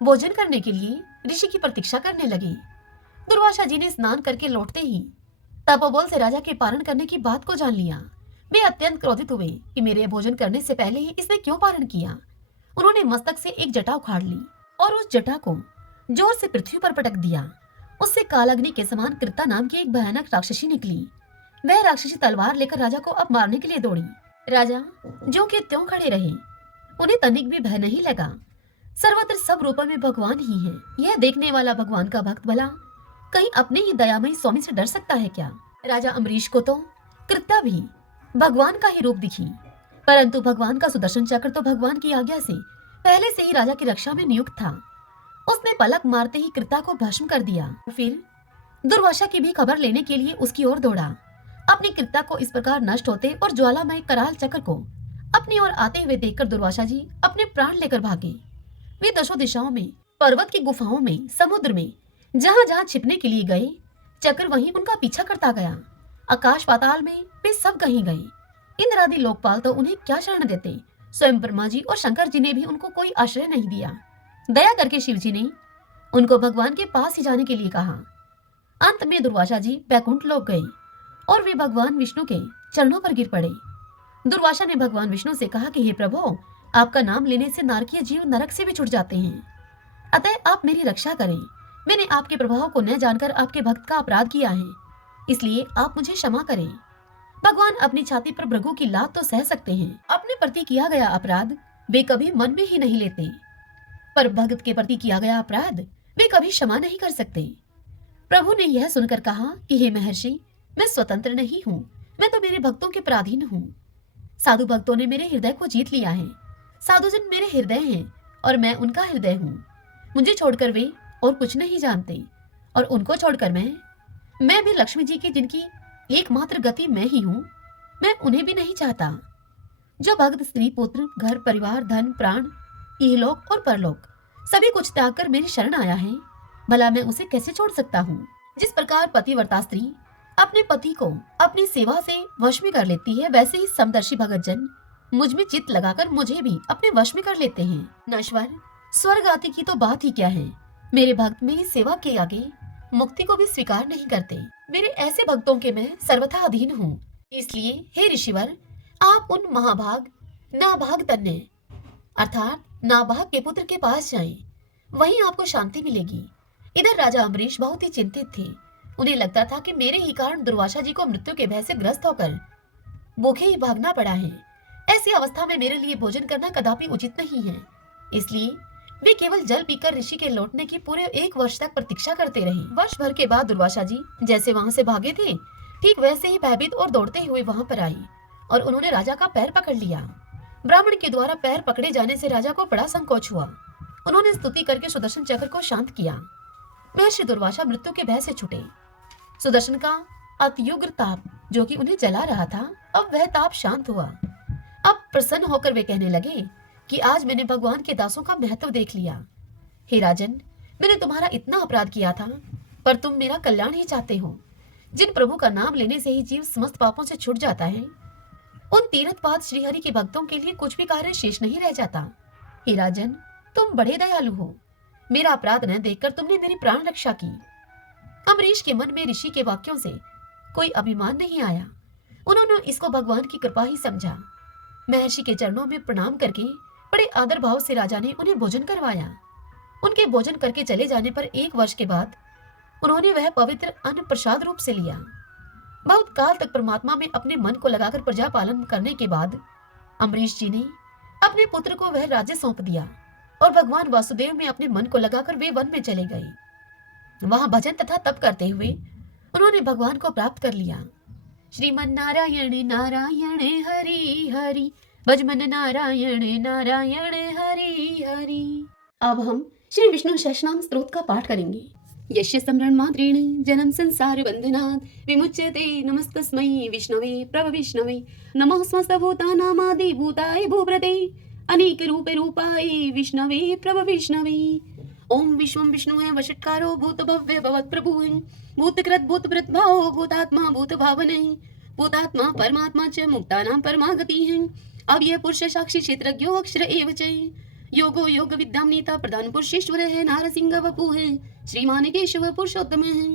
भोजन करने के लिए ऋषि की प्रतीक्षा करने लगे। दुर्वासा जी ने स्नान करके लौटते ही तपोबल से राजा के पारण करने की बात को जान लिया। वे अत्यंत क्रोधित हुए कि मेरे भोजन करने से पहले ही इसने क्यों पारण किया। उन्होंने मस्तक से एक जटा उखाड़ ली और उस जटा को जोर से पृथ्वी पर पटक दिया। उससे कालाग्नि के समान कृता नाम की एक भयानक राक्षसी निकली। वह राक्षसी तलवार लेकर राजा को अब मारने के लिए दौड़ी। राजा जो के त्यों खड़े रहे, उन्हें तनिक भी भय नहीं लगा। सर्वत्र सब रूपों में भगवान ही है। यह देखने वाला भगवान का भक्त भला कहीं अपने ही दयामयी स्वामी से डर सकता है क्या। राजा अम्बरीश को तो कृत्या भी भगवान का ही रूप दिखी, परंतु भगवान का सुदर्शन चक्र तो भगवान की आज्ञा से पहले से ही राजा की रक्षा में नियुक्त था। उसने पलक मारते ही कृत्या को भस्म कर दिया। फिर दुर्वासा की भी खबर लेने के लिए उसकी ओर दौड़ा। अपनी कृत्या को इस प्रकार नष्ट होते और ज्वालामय कराल चक्र को अपनी ओर आते हुए देखकर दुर्वासा जी अपने प्राण लेकर भागे। वे दशों दिशाओं में, पर्वत की गुफाओं में, समुद्र में, जहां जहां छिपने के लिए गए, चक्र वहीं उनका पीछा करता गया। आकाश पाताल में वे सब कहीं गए। इंद्र आदि लोकपाल तो उन्हें क्या शरण देते। स्वयं ब्रह्मा जी और शंकर जी ने भी उनको कोई आश्रय नहीं दिया। दया करके शिव जी ने उनको भगवान के पास ही जाने के लिए कहा। अंत में दुर्वासा जी बैकुंठ लोक गए और वे भगवान विष्णु के चरणों पर गिर पड़े। दुर्वासा ने भगवान विष्णु से कहा कि हे प्रभु, आपका नाम लेने से नारकीय जीव नरक से भी छुट जाते हैं, अतः आप मेरी रक्षा करें। मैंने आपके प्रभाव को न जानकर आपके भक्त का अपराध किया है, इसलिए आप मुझे क्षमा करें। भगवान अपनी छाती पर भृगु की लात तो सह सकते हैं, अपने प्रति किया गया अपराध वे कभी मन में ही नहीं लेते, पर भक्त के प्रति किया गया अपराध वे कभी क्षमा नहीं कर सकते। प्रभु ने यह सुनकर कहा कि हे महर्षि, मैं स्वतंत्र नहीं हूँ, मैं तो मेरे भक्तों के पराधीन हूँ। साधु भक्तों ने मेरे हृदय को जीत लिया है। साधुजन मेरे हृदय हैं और मैं उनका हृदय हूँ। मुझे छोड़कर वे और कुछ नहीं जानते, और उनको छोड़कर मैं भी लक्ष्मी जी की, जिनकी एकमात्र गति मैं ही हूँ, मैं उन्हें भी नहीं चाहता। जो भक्त स्त्री पुत्र घर परिवार धन प्राण इहलोक और परलोक सभी कुछ त्याग कर मेरी शरण आया है, भला मैं उसे कैसे छोड़ सकता हूँ। जिस प्रकार पतिव्रता स्त्री अपने पति को अपनी सेवा से वश में कर लेती है, वैसे ही समदर्शी भगत जन मुझ में चित्त लगाकर मुझे भी अपने वश में कर लेते हैं। नश्वर स्वर्ग आदि की तो बात ही क्या है, मेरे भक्त मेरी सेवा के आगे मुक्ति को भी स्वीकार नहीं करते। मेरे ऐसे भक्तों के मैं सर्वथा अधीन हूँ। इसलिए हे ऋषिवर, आप उन महाभाग नाभाग तन्य अर्थात नाभाग के पुत्र के पास जाएं, वहीं आपको शांति मिलेगी। इधर राजा अम्बरीश बहुत ही चिंतित थे। उन्हें लगता था कि मेरे ही कारण दुर्वासा जी को मृत्यु के भय से ग्रस्त होकर भूखे ही भागना पड़ा है। ऐसी अवस्था में मेरे लिए भोजन करना कदापि उचित नहीं है। इसलिए वे केवल जल पीकर ऋषि के लौटने की पूरे 1 वर्ष तक प्रतीक्षा करते रहे। वर्ष भर के बाद दुर्वासा जी जैसे वहां से भागे थे, ठीक वैसे ही भयभीत और दौड़ते हुए वहां पर आई और उन्होंने राजा का पैर पकड़ लिया। ब्राह्मण के द्वारा पैर पकड़े जाने से राजा को बड़ा संकोच हुआ। उन्होंने स्तुति करके सुदर्शन चक्र को शांत किया। महर्षि दुर्वासा मृत्यु के भय से छुटे। सुदर्शन का अत्युग्र ताप जो कि उन्हें जला रहा था, अब वह ताप शांत हुआ। अब प्रसन्न होकर वे कहने लगे कि आज मैंने भगवान के दासों का महत्व देख लिया। हे राजन, मैंने तुम्हारा इतना अपराध किया था, पर तुम मेरा कल्याण ही चाहते हो। जिन प्रभु का नाम लेने से ही जीव समस्त पापों से छूट जाता है, उन तीर्थपाद श्रीहरि के भक्तों के लिए कुछ भी कार्य शेष नहीं रह जाता। हे राजन, तुम बड़े दयालु हो। मेरा अपराध न देखकर तुमने मेरी प्राण रक्षा की। अम्बरीश के मन में ऋषि के वाक्यों से कोई अभिमान नहीं आया। उन्होंने इसको भगवान की कृपा ही समझा। महर्षि के चरणों में प्रणाम करके बड़े आदर भाव से राजा ने उन्हें भोजन करवाया। उनके भोजन करके चले जाने पर 1 वर्ष के बाद उन्होंने वह पवित्र अन्न प्रसाद रूप से लिया। बहुत काल तक परमात्मा में अपने मन को लगाकर प्रजा पालन करने के बाद अम्बरीश जी ने अपने पुत्र को वह राज्य सौंप दिया और भगवान वासुदेव में अपने मन को लगाकर वे वन में चले गए। वहां भजन तथा तप करते हुए उन्होंने भगवान को प्राप्त कर लिया। श्रीमन नारायण नारायण हरि हरि, भजमन नारायण नारायण हरि हरि। अब हम श्री विष्णु सहस्रनाम स्तोत्र का पाठ करेंगे। यस्य स्मरण मात्रेण जन्म संसार बंधनात् विमुच्यते, नमस्तस्मै विष्णवे प्रभ विष्णवे, नमः समस्त भूतानामादि भूताय भूभृते, अनेक रूपे रूपाय विष्णवे प्रभ विष्णवे। ओम विश्वं विष्णुः वषट्कारो भूत भव्य भवत् प्रभुः, भूतकृत भूतभृत भावो भूतात्मा भूत भावने, भूतात्मा परमात्मा च मुक्तानां परमागतिः, अव्यय पुरुष साक्षी क्षेत्रज्ञो अक्षर एव च, योगो योग विद्यां नीता प्रधान पुरुषेश्वर है, नारसिंह वपु है, श्रीमान केशव पुरुषोत्तम है,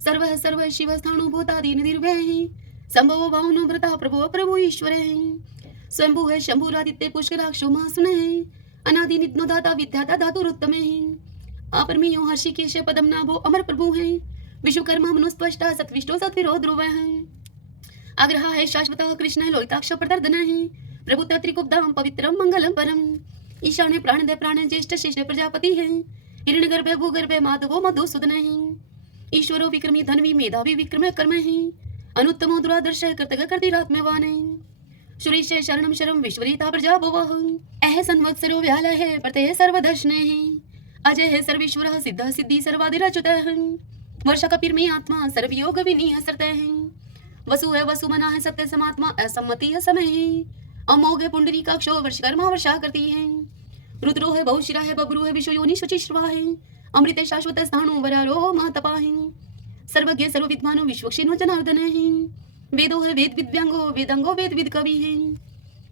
सर्वः सर्व शिव स्थाणु भूतादि निर्भय है, संभवो भावनो भ्रता प्रभो प्रभु ईश्वर है, स्वयंभू है शंभुरादित्य पुष्कराक्षो महासुन है, अनादि नित्नो दाता विद्याता धातुरुत्तम है, अपरमेयो हर्षिकेश पदम नाभो अमर प्रभु है, विश्वकर्मा मनुस्त्वष्टा सत्विष्टो सत्विरो ध्रुव है, अग्रहा है शाश्वतः कृष्ण लोहिताक्ष प्रदर्दन है, प्रभुता त्रिकुब्धाम पवित्रम मंगलम परम, ईशान्य प्राणदय प्राण ज्येष्ठ शेष प्रजापति है, हिरण्यगर्भ भूगर्भ माधवो मधुसूदन है, ईश्वरो विक्रमी धनवी मेधावी विक्रम कर्म है, अनुत्तमो दुरादर्श कर्तक कर्तिरात्मवान है, सुरेश शरणम शरम विश्वरीता प्रजा भवः, अह संवत्सरो व्याल है प्रत्यय सर्वदर्शन है, अजय है सर्वेश्वर सिद्ध सिद्धि सर्वादिराच्युत है, वर्षा कपिर में आत्मा सर्वयोग विनीय सरत है, वसु है वसुमना है सत्य समात्मा असम्मति समय है, अमोघ पुंडरी कक्षो वर्षकर्मा वर्षा करती है, रुद्रो है बहुशिरा है बबरू है विश्व योनि शुचि श्रवा है, अमृत शाश्वत स्थाणु वरारो महतपा है, सर्वज्ञ सर्वविद्वानो विश्वक्षिणो जनार्दन है, वेदो है वेद विद्यांगो वेदांगो वेद विद कवि है,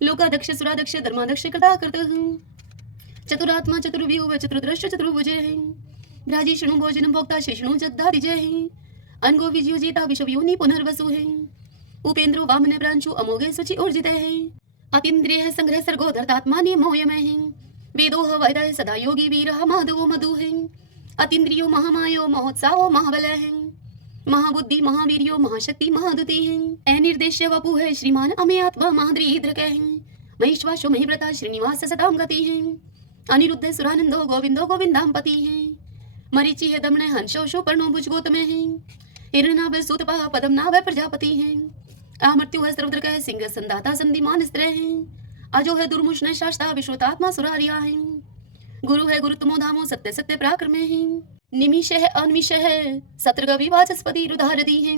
लोकादक्ष सुरादक्ष धर्मादक्ष कृता कृत है, चतुरात्मा चतुर्व्यूह चतुर्दृश्य चतुर्भुज है, भ्राजी शृणु भोजन भोक्ता शेषणु जगदा विजय है, अनगो विजयोजिता विश्व योनि पुनर्वसु है, उपेंद्रो वामन प्रांशु अमोघे सुचि ऊर्जित है, अतीन्द्रिय संग्रह सर्गो धर्तात्मा नियमोयम है, वेदो वैद सदा योगी वीर माधवो मधु है, अतीन्द्रियो महामायो महोत्साहो महाबल है, महाबुद्धि महावीर्यो महाशक्ति महादुति है, अनिर्देश्य वपु है श्रीमान अमेयात्मा महाद्रीद्रक है, महेश्वासो महिव्रता श्रीनिवास सदाम गति है, अनिरुद्ध सुरानंदो गोविंदो गोविंदाम पति है, मरीचि है दमन हंसो शोपर्णो भुजगोतम है, हिरणाभ सूतपा पदम नाभ प्रजापति है, अमृत्यु है सर्वद्रक है सिंह संदाता संधिमान स्त्र है, अजो है दुर्मुष्ण शास्ता विश्वतात्मा सुरारिया है, गुरु है गुरुतमो धामो सत्य सत्य पराक्रम है, निमिष है अनिमिष है सत्रग विवाचस्पति रुधारदी है,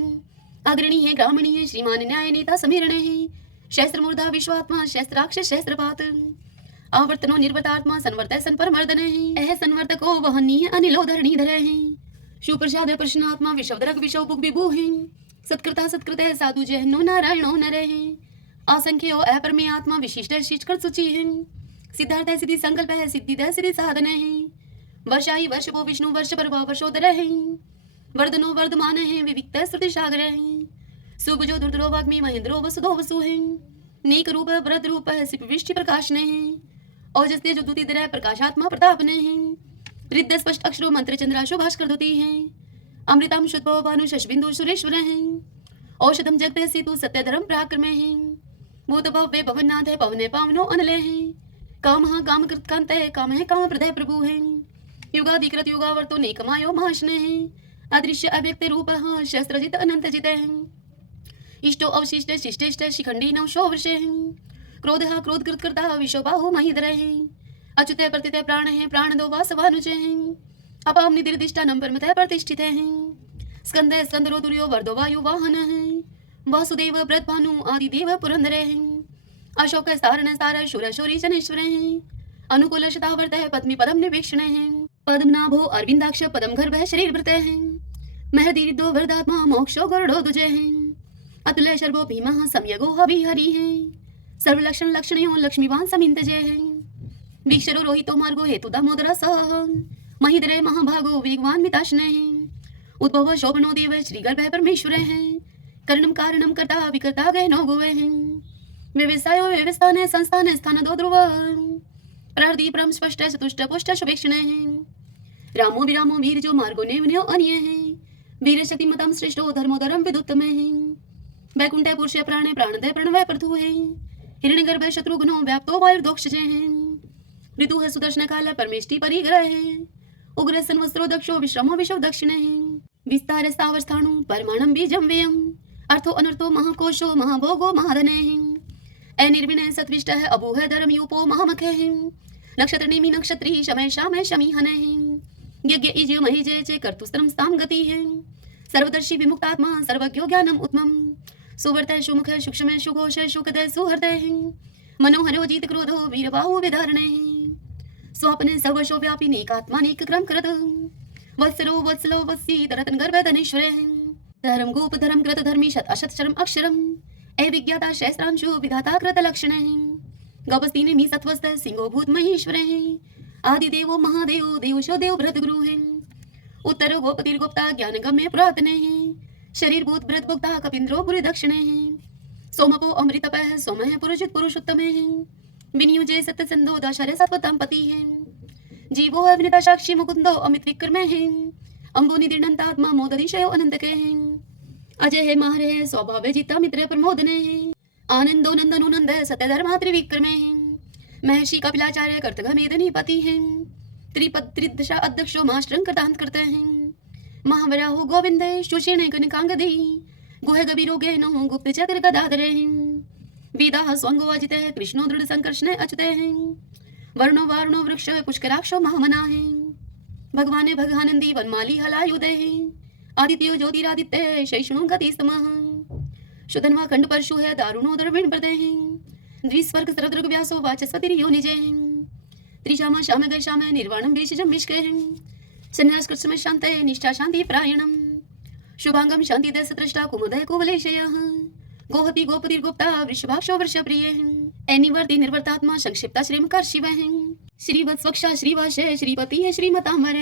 अग्रणी है ग्रामणी है श्रीमान न्याय नेता समीरण है, शस्त्र मूर्धा विश्वात्मा शस्त्राक्ष शस्त्रपात, आवर्तनो निर्वतात्मा संवर्त सन परमर्दन है, अह संवर्तको वहनीय अनिलो धरणीधर है, सुप्रसाद प्रश्नात्मा विश्वदरक विश्व बुक विभु है, सत्कृता सत्कृत है साधु जहनो नारायणो नर है, असंख्यो अपरमे आत्मा विशिष्ट शिष्ट सूचि है, सिद्धार्थ है सिद्धि संकल्प है सिद्धि दय सिद्धि साधन है, वर्षाई वर्ष वो विष्णु वर्ष पर वर्षोदर है, वर्धनो वर्धमान है विविक्त श्रुति सागर है, सुभजो दुर्धरो वाग्मी महेंद्रो वसुधो वसु है, नेक रूप व्रत रूप है सिप विष्टि प्रकाश ने है, औजस्ते जो दूती दर प्रकाशात्मा प्रताप ने है, रिद्ध स्पष्ट अक्षरो मंत्र चंद्राशु भास्कर दुति है, अमृतम शुद्ध भानु शशबिंदु सुरेश्वर है, औषधम जगत सेतु सत्य धर्म पराक्रम है, भूत भव्य भवनाथ है पवने पावनो अनले है, काम काम कृत कांत है काम है काम प्रदय प्रभु है, युगाधिकृत युगावर्तो नेकमायो महाशने है, अदृश्य अव्यक्त रूप शस्त्रजित अनंत जित है, इष्टो अवशिष्ट शिष्टेष्ट शिखंडी नवशो वर्ष है, क्रोध क्रोध कृत करता विश्वबाहु महिधर है, अच्युत प्रतित प्राण है प्राण दो वासवानुज है, अपाम निदिर्दिष्टानम परमत प्रतिष्ठित है, स्कंद स्कंदरो दुर्यो वर्दो वायु वाहन है, वासुदेव व्रत भानु आदि देव पुरंदर है, अशोक सारण सार शूर शूरी शनेश्वर अनुकूल शतावर्त पद्मी पदम निवेक्षण पद्मनाभो अरविंदाक्ष पदम गर्भ शरीर भृत महदीरिदो वरदात्मा मोक्षो गरुड़ो दुजय अतुल्य शर्वो भीमः संयगो हवि हरि सर्वलक्षण लक्षणयो लक्ष्मीवान समिंत जय वीक्षरो रोहितो मार्गो हेतु दामोदर सह महिद्रे महाभागो वेगवान मिताशने उद्भव शोभनो देव श्रीगर्भ परमेश्वर कर्णम कारणम कर्ता विकर्ता गहनो गोवे व्यवसायो व्यवस्थान संस्थान स्थान दो ध्रुव प्रार्दीप्रम स्पष्ट चतुष्ट पुष्ट शुभेक्षण रामो विरामो वीर जो मार्गो नेवन्यो अन्य वीर शक्ति मतम श्रेष्ठो धर्मोधरम विदुत्तम वैकुंठ पुरुष प्राणे प्राणदय प्रणवय प्रथु हिरण्यगर्भ शत्रुघ्नो व्याप्तो वायुर्दोक्षज ऋतु है सुदर्शन काल परमेष्टि परिग्रह उग्र संवत्सरो दक्षो विश्रमो विश्व दक्षिण विस्तार स्थावस्थाणु परमाणम बीजम व्ययम अर्थो अनर्थो महाकोशो महाभोगो महाधने अनिर्विणय सत्विष्ट अभूह धर्म यूपो महामख नक्षत्र नेमि नक्षत्री शमय शामय शमी हने यज्ञ इज महि जय चे कर्तुस्त्रम स्ताम गति है सर्वदर्शी विमुक्तात्मा सर्वज्ञो ज्ञानम उत्तमम सुवर्तय सुमुख सूक्ष्म सुघोष सुखदय सुहृदय मनोहरो जीत क्रोधो वीरबाहु विधारणे स्वप्ने सर्वशो व्यापी नेकात्मानेक क्रम कृत वत्सरो वत्सलो वत्सी तरतन गर्भ धनेश्वर धर्म गोप धर्म कृत धर्मी शत अशत शरम अक्षरम ए विज्ञाता शस्त्रांशु विधाता कृत लक्षण गपस्तीने मी सत्वस्त सिंहो भूत महेश्वर आदिदेवो महादेव देवशो देव भ्रत गुरु उत्तरो गोपतिर्गुप्ता ज्ञान गम्य पुरातन शरीर भूत भ्रत भुक्ता कपिंद्रो पुरी दक्षिण सोमको अमृतप सोम पुरुषित पुरुषोत्तम विनियुजे सत्य संधो दशर सत्वतम पति जीवो अभिनेता साक्षी मुकुंदो अमित विक्रम अंबो निदिनंतात्मा मोदधिशयो अनंत के अजय है मारे है स्वभाव जीता मित्र प्रमोदने आनंदो नंदनो नंद सत्य धर्मा त्रिविक्रम महर्षि कपिलाचार्य कर्तघमेदनी पति हैं त्रिपद त्रिदशा अध्यक्षो मास्त्रं कृतांत करते हैं महावराहो गोविंद सुषेण कनकांगदी गुह गभीरो गहनो गुप्त चक्र गदाधरे वेदा स्वंगो अजित कृष्णो दृढ़ संकर्षण अचुते हैं वर्णो वारणो वृक्ष पुष्कराक्षो महामना है भगवान भगानंदी वनमाली हलायुदय आदित्यो ज्योतिरादित्य शैषणो गति समः शुधन्वा खंड परशु है दारुणो दर्विण प्रदय द्विस्वर्ग सरदृग व्यासो वाचस्पति योनिजय त्रिशामा श्याम गय श्याम निर्वाणम वेशजम विष्क सन्यास कृष्ण शांत निष्ठा शांति प्रायणम शुभांगम शांति दस दृष्टा कुमुदय कुवलेशय गोहति गोपति गुप्ता वृषभाक्षो वृष प्रिय एनिवर्ति निर्वर्तात्मा संक्षिप्ता श्रीमकर शिव श्रीवत्स्वक्षा श्रीवास श्रीपति है श्रीमतांबर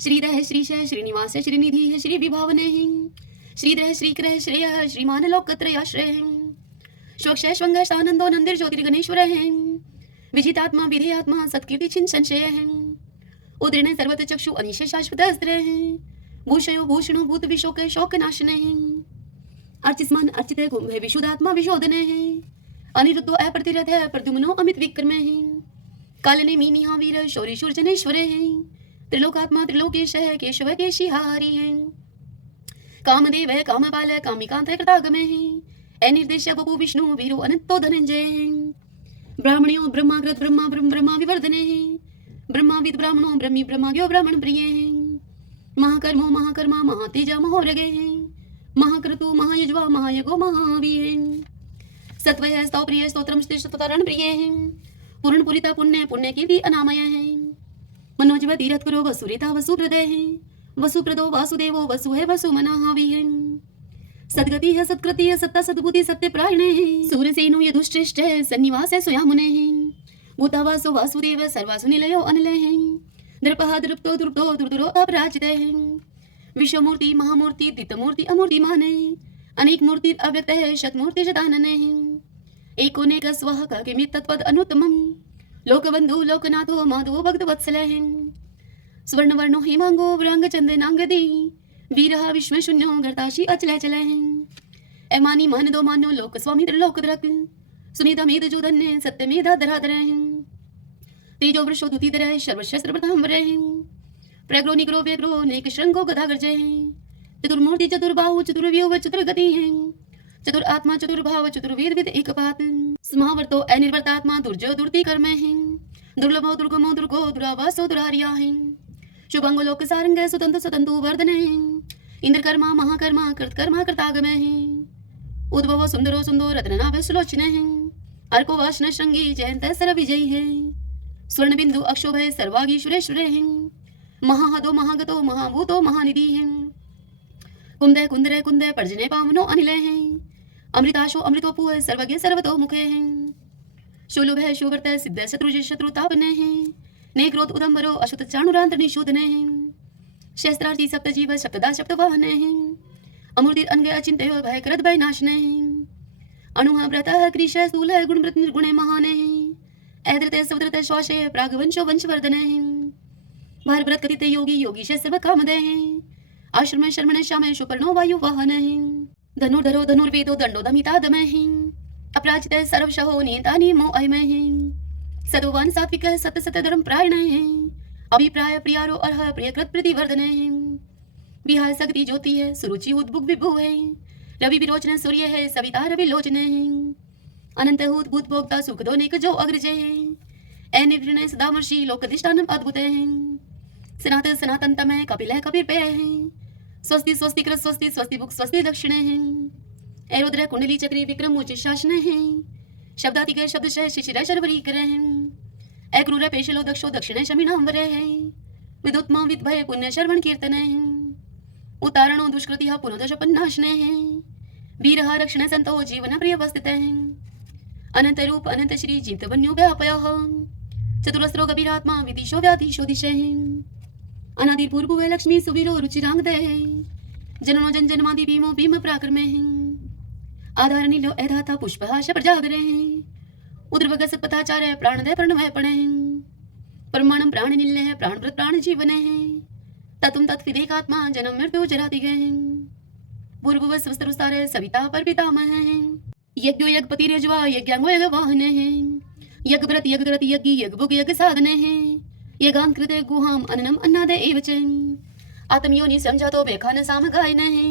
श्रीधर श्रीश श्रीनिवास श्रीनिधि श्री विभावने श्रीधर श्रीकर श्रेय श्रीमान लोकत्रयाश्रय स्वक्ष स्वंग आनंदो नंदिर ज्योतिर्गणेश्वर विजितात्मा विधेयात्मा सत्कीर्ति छिन संशय उदृण सर्वत चक्षु अनिश शाश्वत अस्त्र भूषयो भूषणो भूत विशोक शोक नाशन अर्चिस्मान अर्चित कुंभ विशुद्धात्मा विशोधन अनिरुद्धो अप्रतिरथ प्रद्युम्नो अमित विक्रम कालने मीनिहा वीर शौरी शूर्जनेश्वर त्रिलोकात्मा त्रिलोकेश केशव केशिहारी कामदेव कामपाल कामिकांत कृतागम अनिर्देश बपु विष्णु वीरो अनंतो धनंजय ब्राह्मणियो ब्रह्माग्रत ब्रह्मा ब्रह्म ब्रह्मा विवर्धने ब्रह्माविद ब्राह्मणो ब्रह्मी ब्रह्माग्यो ब्राह्मण प्रिय महाकर्मो महाकर्मा महातेजा महोरगे महाक्रतु महायज्वा महायगो महावीर सत्वय स्तोप्रिय स्तोत्रम स्तोतरण प्रिय पूर्ण पुरिता पुण्य पुण्य की भी अनामय मनोजव तीरथ करो वसुरिता वसुप्रदय वसुप्रदो वासुदेवो वसु है वसु मनाहावी सद्गति है सत्कृति है सत्ता सद्बुद्धि सत्य प्रायण सूरसेनो यदुश्रेष्ठ सन्निवास स्वयामुने भूतावासो वासुदेव सर्वासु निलयो अनिलय दृपः दृप्तो दृप्तो दुर्दुरो अपराजित विश्वमूर्ति महामूर्ति दितमूर्ति अमूर्तिमान अनेक मूर्ति अव्यक्त है शतमूर्ति शतानन एकोनेक स्वः किमित तत्पद अनुत्तमम् लोकबंधु लोकनाथो माधवो भक्त वत्सल स्वर्णवर्णो हेमांगो व्रांग चंदनांगदी वीरहा विश्व शून्यो गर्ताशी अचल चल एमानी मान दो मानो लोक स्वामी त्रिलोकद्रक सुनीता मेद जो धन्य सत्य मेधा धराधर तेजो वृषो दुतिधर सर्वशस्त्र प्रतांबर प्रग्रो निग्रो व्यग्रो नेक श्रृंगो गदागर्ज चतुर्मूर्ति चतुर्बाहु चतुर्व्यूह चतुर्गति चतुर आत्मा चतुर्भाव चतुर्वेद विद एकपात समावर्तो अनिर्वर्तात्मा दुर्जो दुर्ति कर्म दुर्लभो दुर्गमो दुर्गो दुरावासो दुरारिया शुभंगो लोक सारंग सुतंतु सुतंतु वर्धन इंद्रकर्मा महाकर्मा कृतकर्मा कृतागम उद्भवो सुंदरो सुंदो रत्ननाभ सुलोचन अर्को वासना श्रृंगी जयंत सर्व विजयी है। स्वर्ण बिंदु अक्षोभय सर्वागी सुरेश्वरे हैं। महाहदो महागतो महाभूतो महानिधि हैं। कुंदय कुंदरे कुंदय पर्जने पावनो अनिलय हैं। अमृताशो अमृतोपु है सर्वज्ञ सर्वतो मुखे हैं। शूलुभ है शुभर्त सिद्ध शत्रु शत्रुतापने हैं। नेक्रोत उदंबरो अशुत चाणुरांत निशोधने हैं। शस्त्रार्थी सप्तजीव सप्तदा सप्तवाहने हैं। अमूर्तिर अनगे अचिंत्य भय करत भय नाशने हैं। अणुः व्रतः कृश स्थूल गुणमृत निर्गुणे महाने हैं। ऐद्रते सवद्रते श्वासे प्रागवंशो वंशवर्धने हैं। भार व्रत कथित योगी योगी सर्व कामदे हैं। आश्रम शर्मण श्याम सुपर्णो वायु वाहन हैं। धनुर्धरो धनुर्वेदो दंडो दमिता दमय हैं। अपराजित सर्वशहो नियता नियमो अयमय हैं। सदोवान सात्विक सत सत धर्म प्रायण हैं। अभिप्राय प्रियारो अर्ह प्रियकृत प्रतिवर्धन हैं। विहार सगति ज्योति है सुरुचि उद्भुग विभु है। रवि विरोचन सूर्य है सविता रवि लोचन है। अनंत हूत भूत भोक्ता सुख दोनिक जो अग्रज है। निर्णय सदामर्षि लोकधिष्ठानम अद्भुत है। सनातन सनातन तमय कपिल है कपिर पे है। स्वस्ति स्वस्ति कृत स्वस्ति स्वस्ति भुक स्वस्ति दक्षिण है। एरुद्र कुंडली चक्री विक्रम उच्च शासन है। शब्दाति के शब्द शह शिशिर शर्वरी करे हैं। अक्रूर पेशलो दक्षो दक्षिण शमिनांबर है। विदुत्मा विद्भय पुण्य शर्वण कीर्तन है। उतारणो दुष्कृति पुनोदश पन्नाशने हैं। वीर रक्षण संतो जीवन प्रिय वस्थित हैं। अनंत रूप अनंत श्री जीत वन्यो व्यापय। चतुरस्रो गभीरात्मा विदिशो व्याधीशो दिशे अनादि पूर्व लक्ष्मी सुवीरो रुचिरांग दय जननो जन जन्मादि भीमो भीम पराक्रमे आधार नीलो ऐधाता पुष्पहाश प्रजागरे उद्रवग सत्पथाचार्य प्राणदय प्रणवय पणे परमाणम प्राण निल्य है प्राणव्रत प्राण जीवन है। ततुम तत्विदेकात्मा जन्म मृत्यु जराति गए। पूर्व स्वस्तरुस्तार सविता पर पितामह हैं। यज्ञो यज्ञपति रजवा यज्ञांगो यज्ञ वाहन है। यज्ञ व्रत यज्ञ कृत यज्ञ यज्ञ भुग यज्ञ साधने हैं। यज्ञान कृते गुहाम अन्नम अन्नादे एव च। आत्मयोनि समझातो बेखान साम गायन है।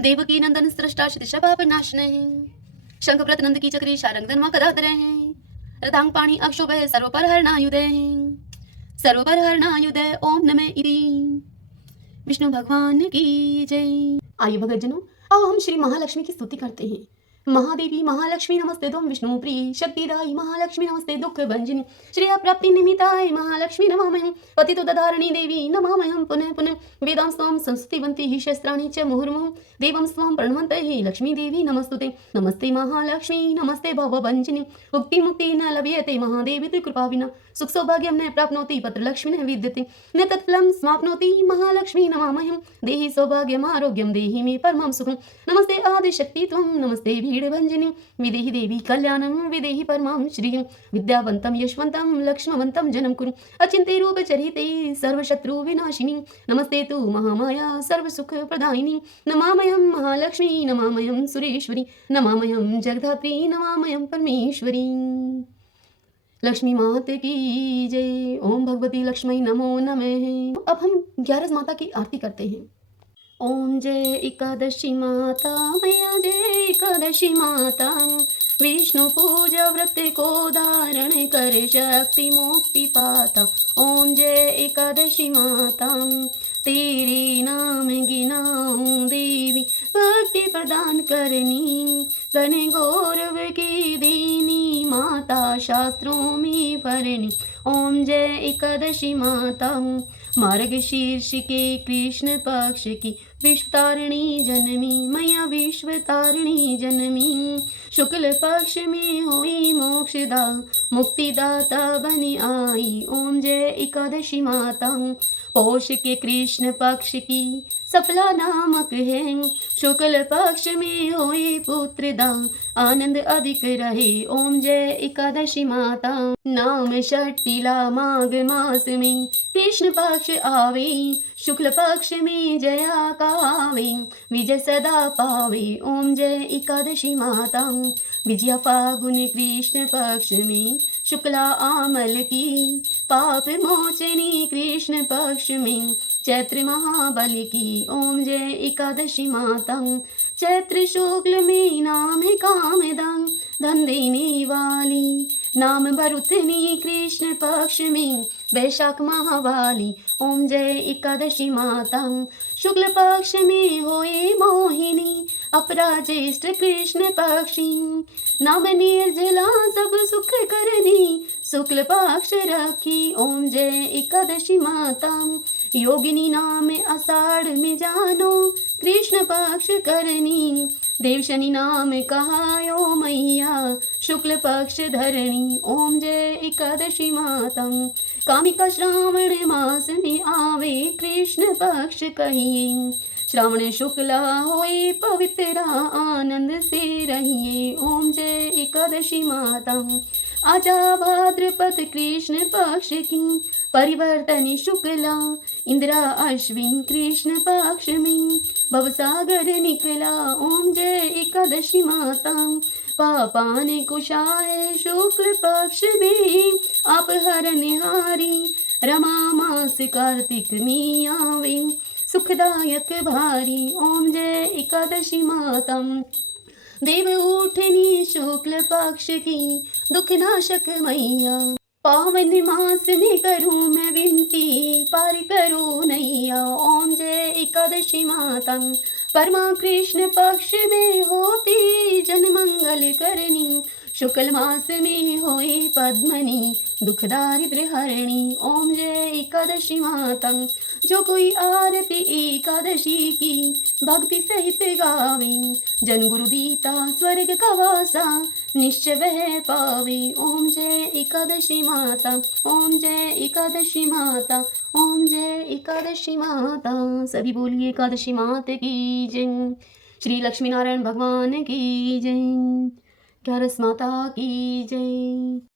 देवकी नंदन सृष्टा शिक्षा पाप नाशने हैं। शंखव्रत नंद की चक्री शारंग धनवा कदाधर हैं। रतांग पाणी अक्षोभ है सर्वपर हरणायुदय हैं। सर्वपर हरणायुदय ओम नमः इति। विष्णु भगवान की जय। आइए भगतजनों, अब हम श्री महालक्ष्मी की स्तुति करते हैं। महादेवी महालक्ष्मी नमस्ते तुम विष्णु प्रिय शक्तिदायी महालक्ष्मी नमस्ते दुख भंजनी श्रेय प्राप्ति निमित्ताय महालक्ष्मी नमामहं पतितो दधारिणी देवी नमामहं पुनः पुनः वेदां स्वां संस्तुतिवन्ति हि शस्त्राणि च मुहुर्मुहुः देवं स्वां प्रणवन्ते हि लक्ष्मी देवी नमस्तुते नमस्ते महालक्ष्मी नमस्ते भवभंजनी मुक्ति मुक्ति न लभ्यते महादेवी तु कृपा विना सुख सौभाग्यं न प्राप्नोति पत्रलक्ष्मी न विद्यते न तत्फलं समाप्नोति महालक्ष्मी नमामहं देहि सौभाग्यम् आरोग्यं देहि मे परमं सुखं नमस्ते आदिशक्ति त्वं नमस्ते भंजनी विदेहि देवी कल्याणं विदेहि परमां श्रियं विद्यावन्तं यशवन्तं लक्ष्मवन्तं जनं कुरु अचिन्त्य रूप चरिते सर्वशत्रु विनाशिनी नमस्ते तु महामाया सर्वसुख प्रदायिनी नमामयं महालक्ष्मी नमामयं सुरेश्वरी नमामयं जगधात्री नमामयं परमेश्वरी। लक्ष्मी माता की जय। ओम भगवती लक्ष्मी नमो नमः। अब हम 11 माता की आरती करते हैं। ओम जय एकादशी माता मैया जय एकादशी माता विष्णु पूजा व्रत को धारण कर शक्ति मुक्ति पाता। ओम जय एकादशी माता तेरे नाम गिनाऊं देवी भक्ति प्रदान करनी घन गौरव की देनी माता शास्त्रों में भरनी। ओम जय एकादशी माता मार्ग शीर्ष के कृष्ण पक्ष की विश्व तारिणी जनमी मैया विश्व तारिणी जनमी शुक्ल पक्ष में हुई मोक्षदा मुक्तिदाता बनी आई। ओम जय एकादशी माता पौष के कृष्ण पक्ष की सफला नामक है शुक्ल पक्ष में हुई पुत्रदा आनंद अधिक रहे। ओम जय एकादशी माता नाम षष्ठीला माघ मास में कृष्ण पक्ष आवे शुक्ल पक्ष में जया कावे विजय सदा पावे। ओम जय एकादशी माता विजया फागुन कृष्ण पक्ष में शुक्ला आमल की पाप मोचनी कृष्ण पक्ष में चैत्र महाबल की। ओम जय एकादशी माता चैत्र शुक्ल में नाम कामदं धन देने वाली नाम भरुतनी कृष्ण पक्ष में वैशाख महावाली। ओम जय एकादशी माता शुक्ल पक्ष में होए मोहिनी अपराजेष्ट कृष्ण पक्षी नाम निर्जला सब सुख करनी शुक्ल पक्ष रखी ओम जय एकादशी माता योगिनी नाम आषाढ़ में जानो कृष्ण पक्ष करनी देवशनि नाम कहायो मैया शुक्ल पक्ष धरणी ओम जय एकादशी माता कामिका श्रावण मास में आवे कृष्ण पक्ष कहिए श्रावण शुक्ला होए पवित्र आनंद से रहिए ओम जय एकादशी माता आजा भाद्रपद कृष्ण पक्ष की परिवर्तन शुक्ला इंदिरा अश्विन कृष्ण पक्ष में भवसागर निकला ओम जय एकादशी माता पापान कुशा है शुक्ल पक्ष में आप हरनिहारी रमा मास कार्तिक में आवे सुखदायक भारी ओम जय एकादशी माता देव उठनी शुक्ल पक्ष की दुख नाशक मैया पावन मास में करूं मैं विनती पार करो नैया ओम जय एकादशी माता परमा कृष्ण पक्ष में होती जन मंगल करनी शुक्ल मास में होए पद्मनी दुख दारिद्र हरणी ओम जय एकादशी माता जो कोई आरती एकादशी की भक्ति सहित गावे जन गुरु दीता स्वर्ग का वासा निश्चय वह पावे ओम जय एकादशी माता ओम जय एकादशी माता ओम जय एकादशी माता सभी बोलिए एकादशी माता की जय श्री लक्ष्मी नारायण भगवान की जय ग्यारस माता की जय।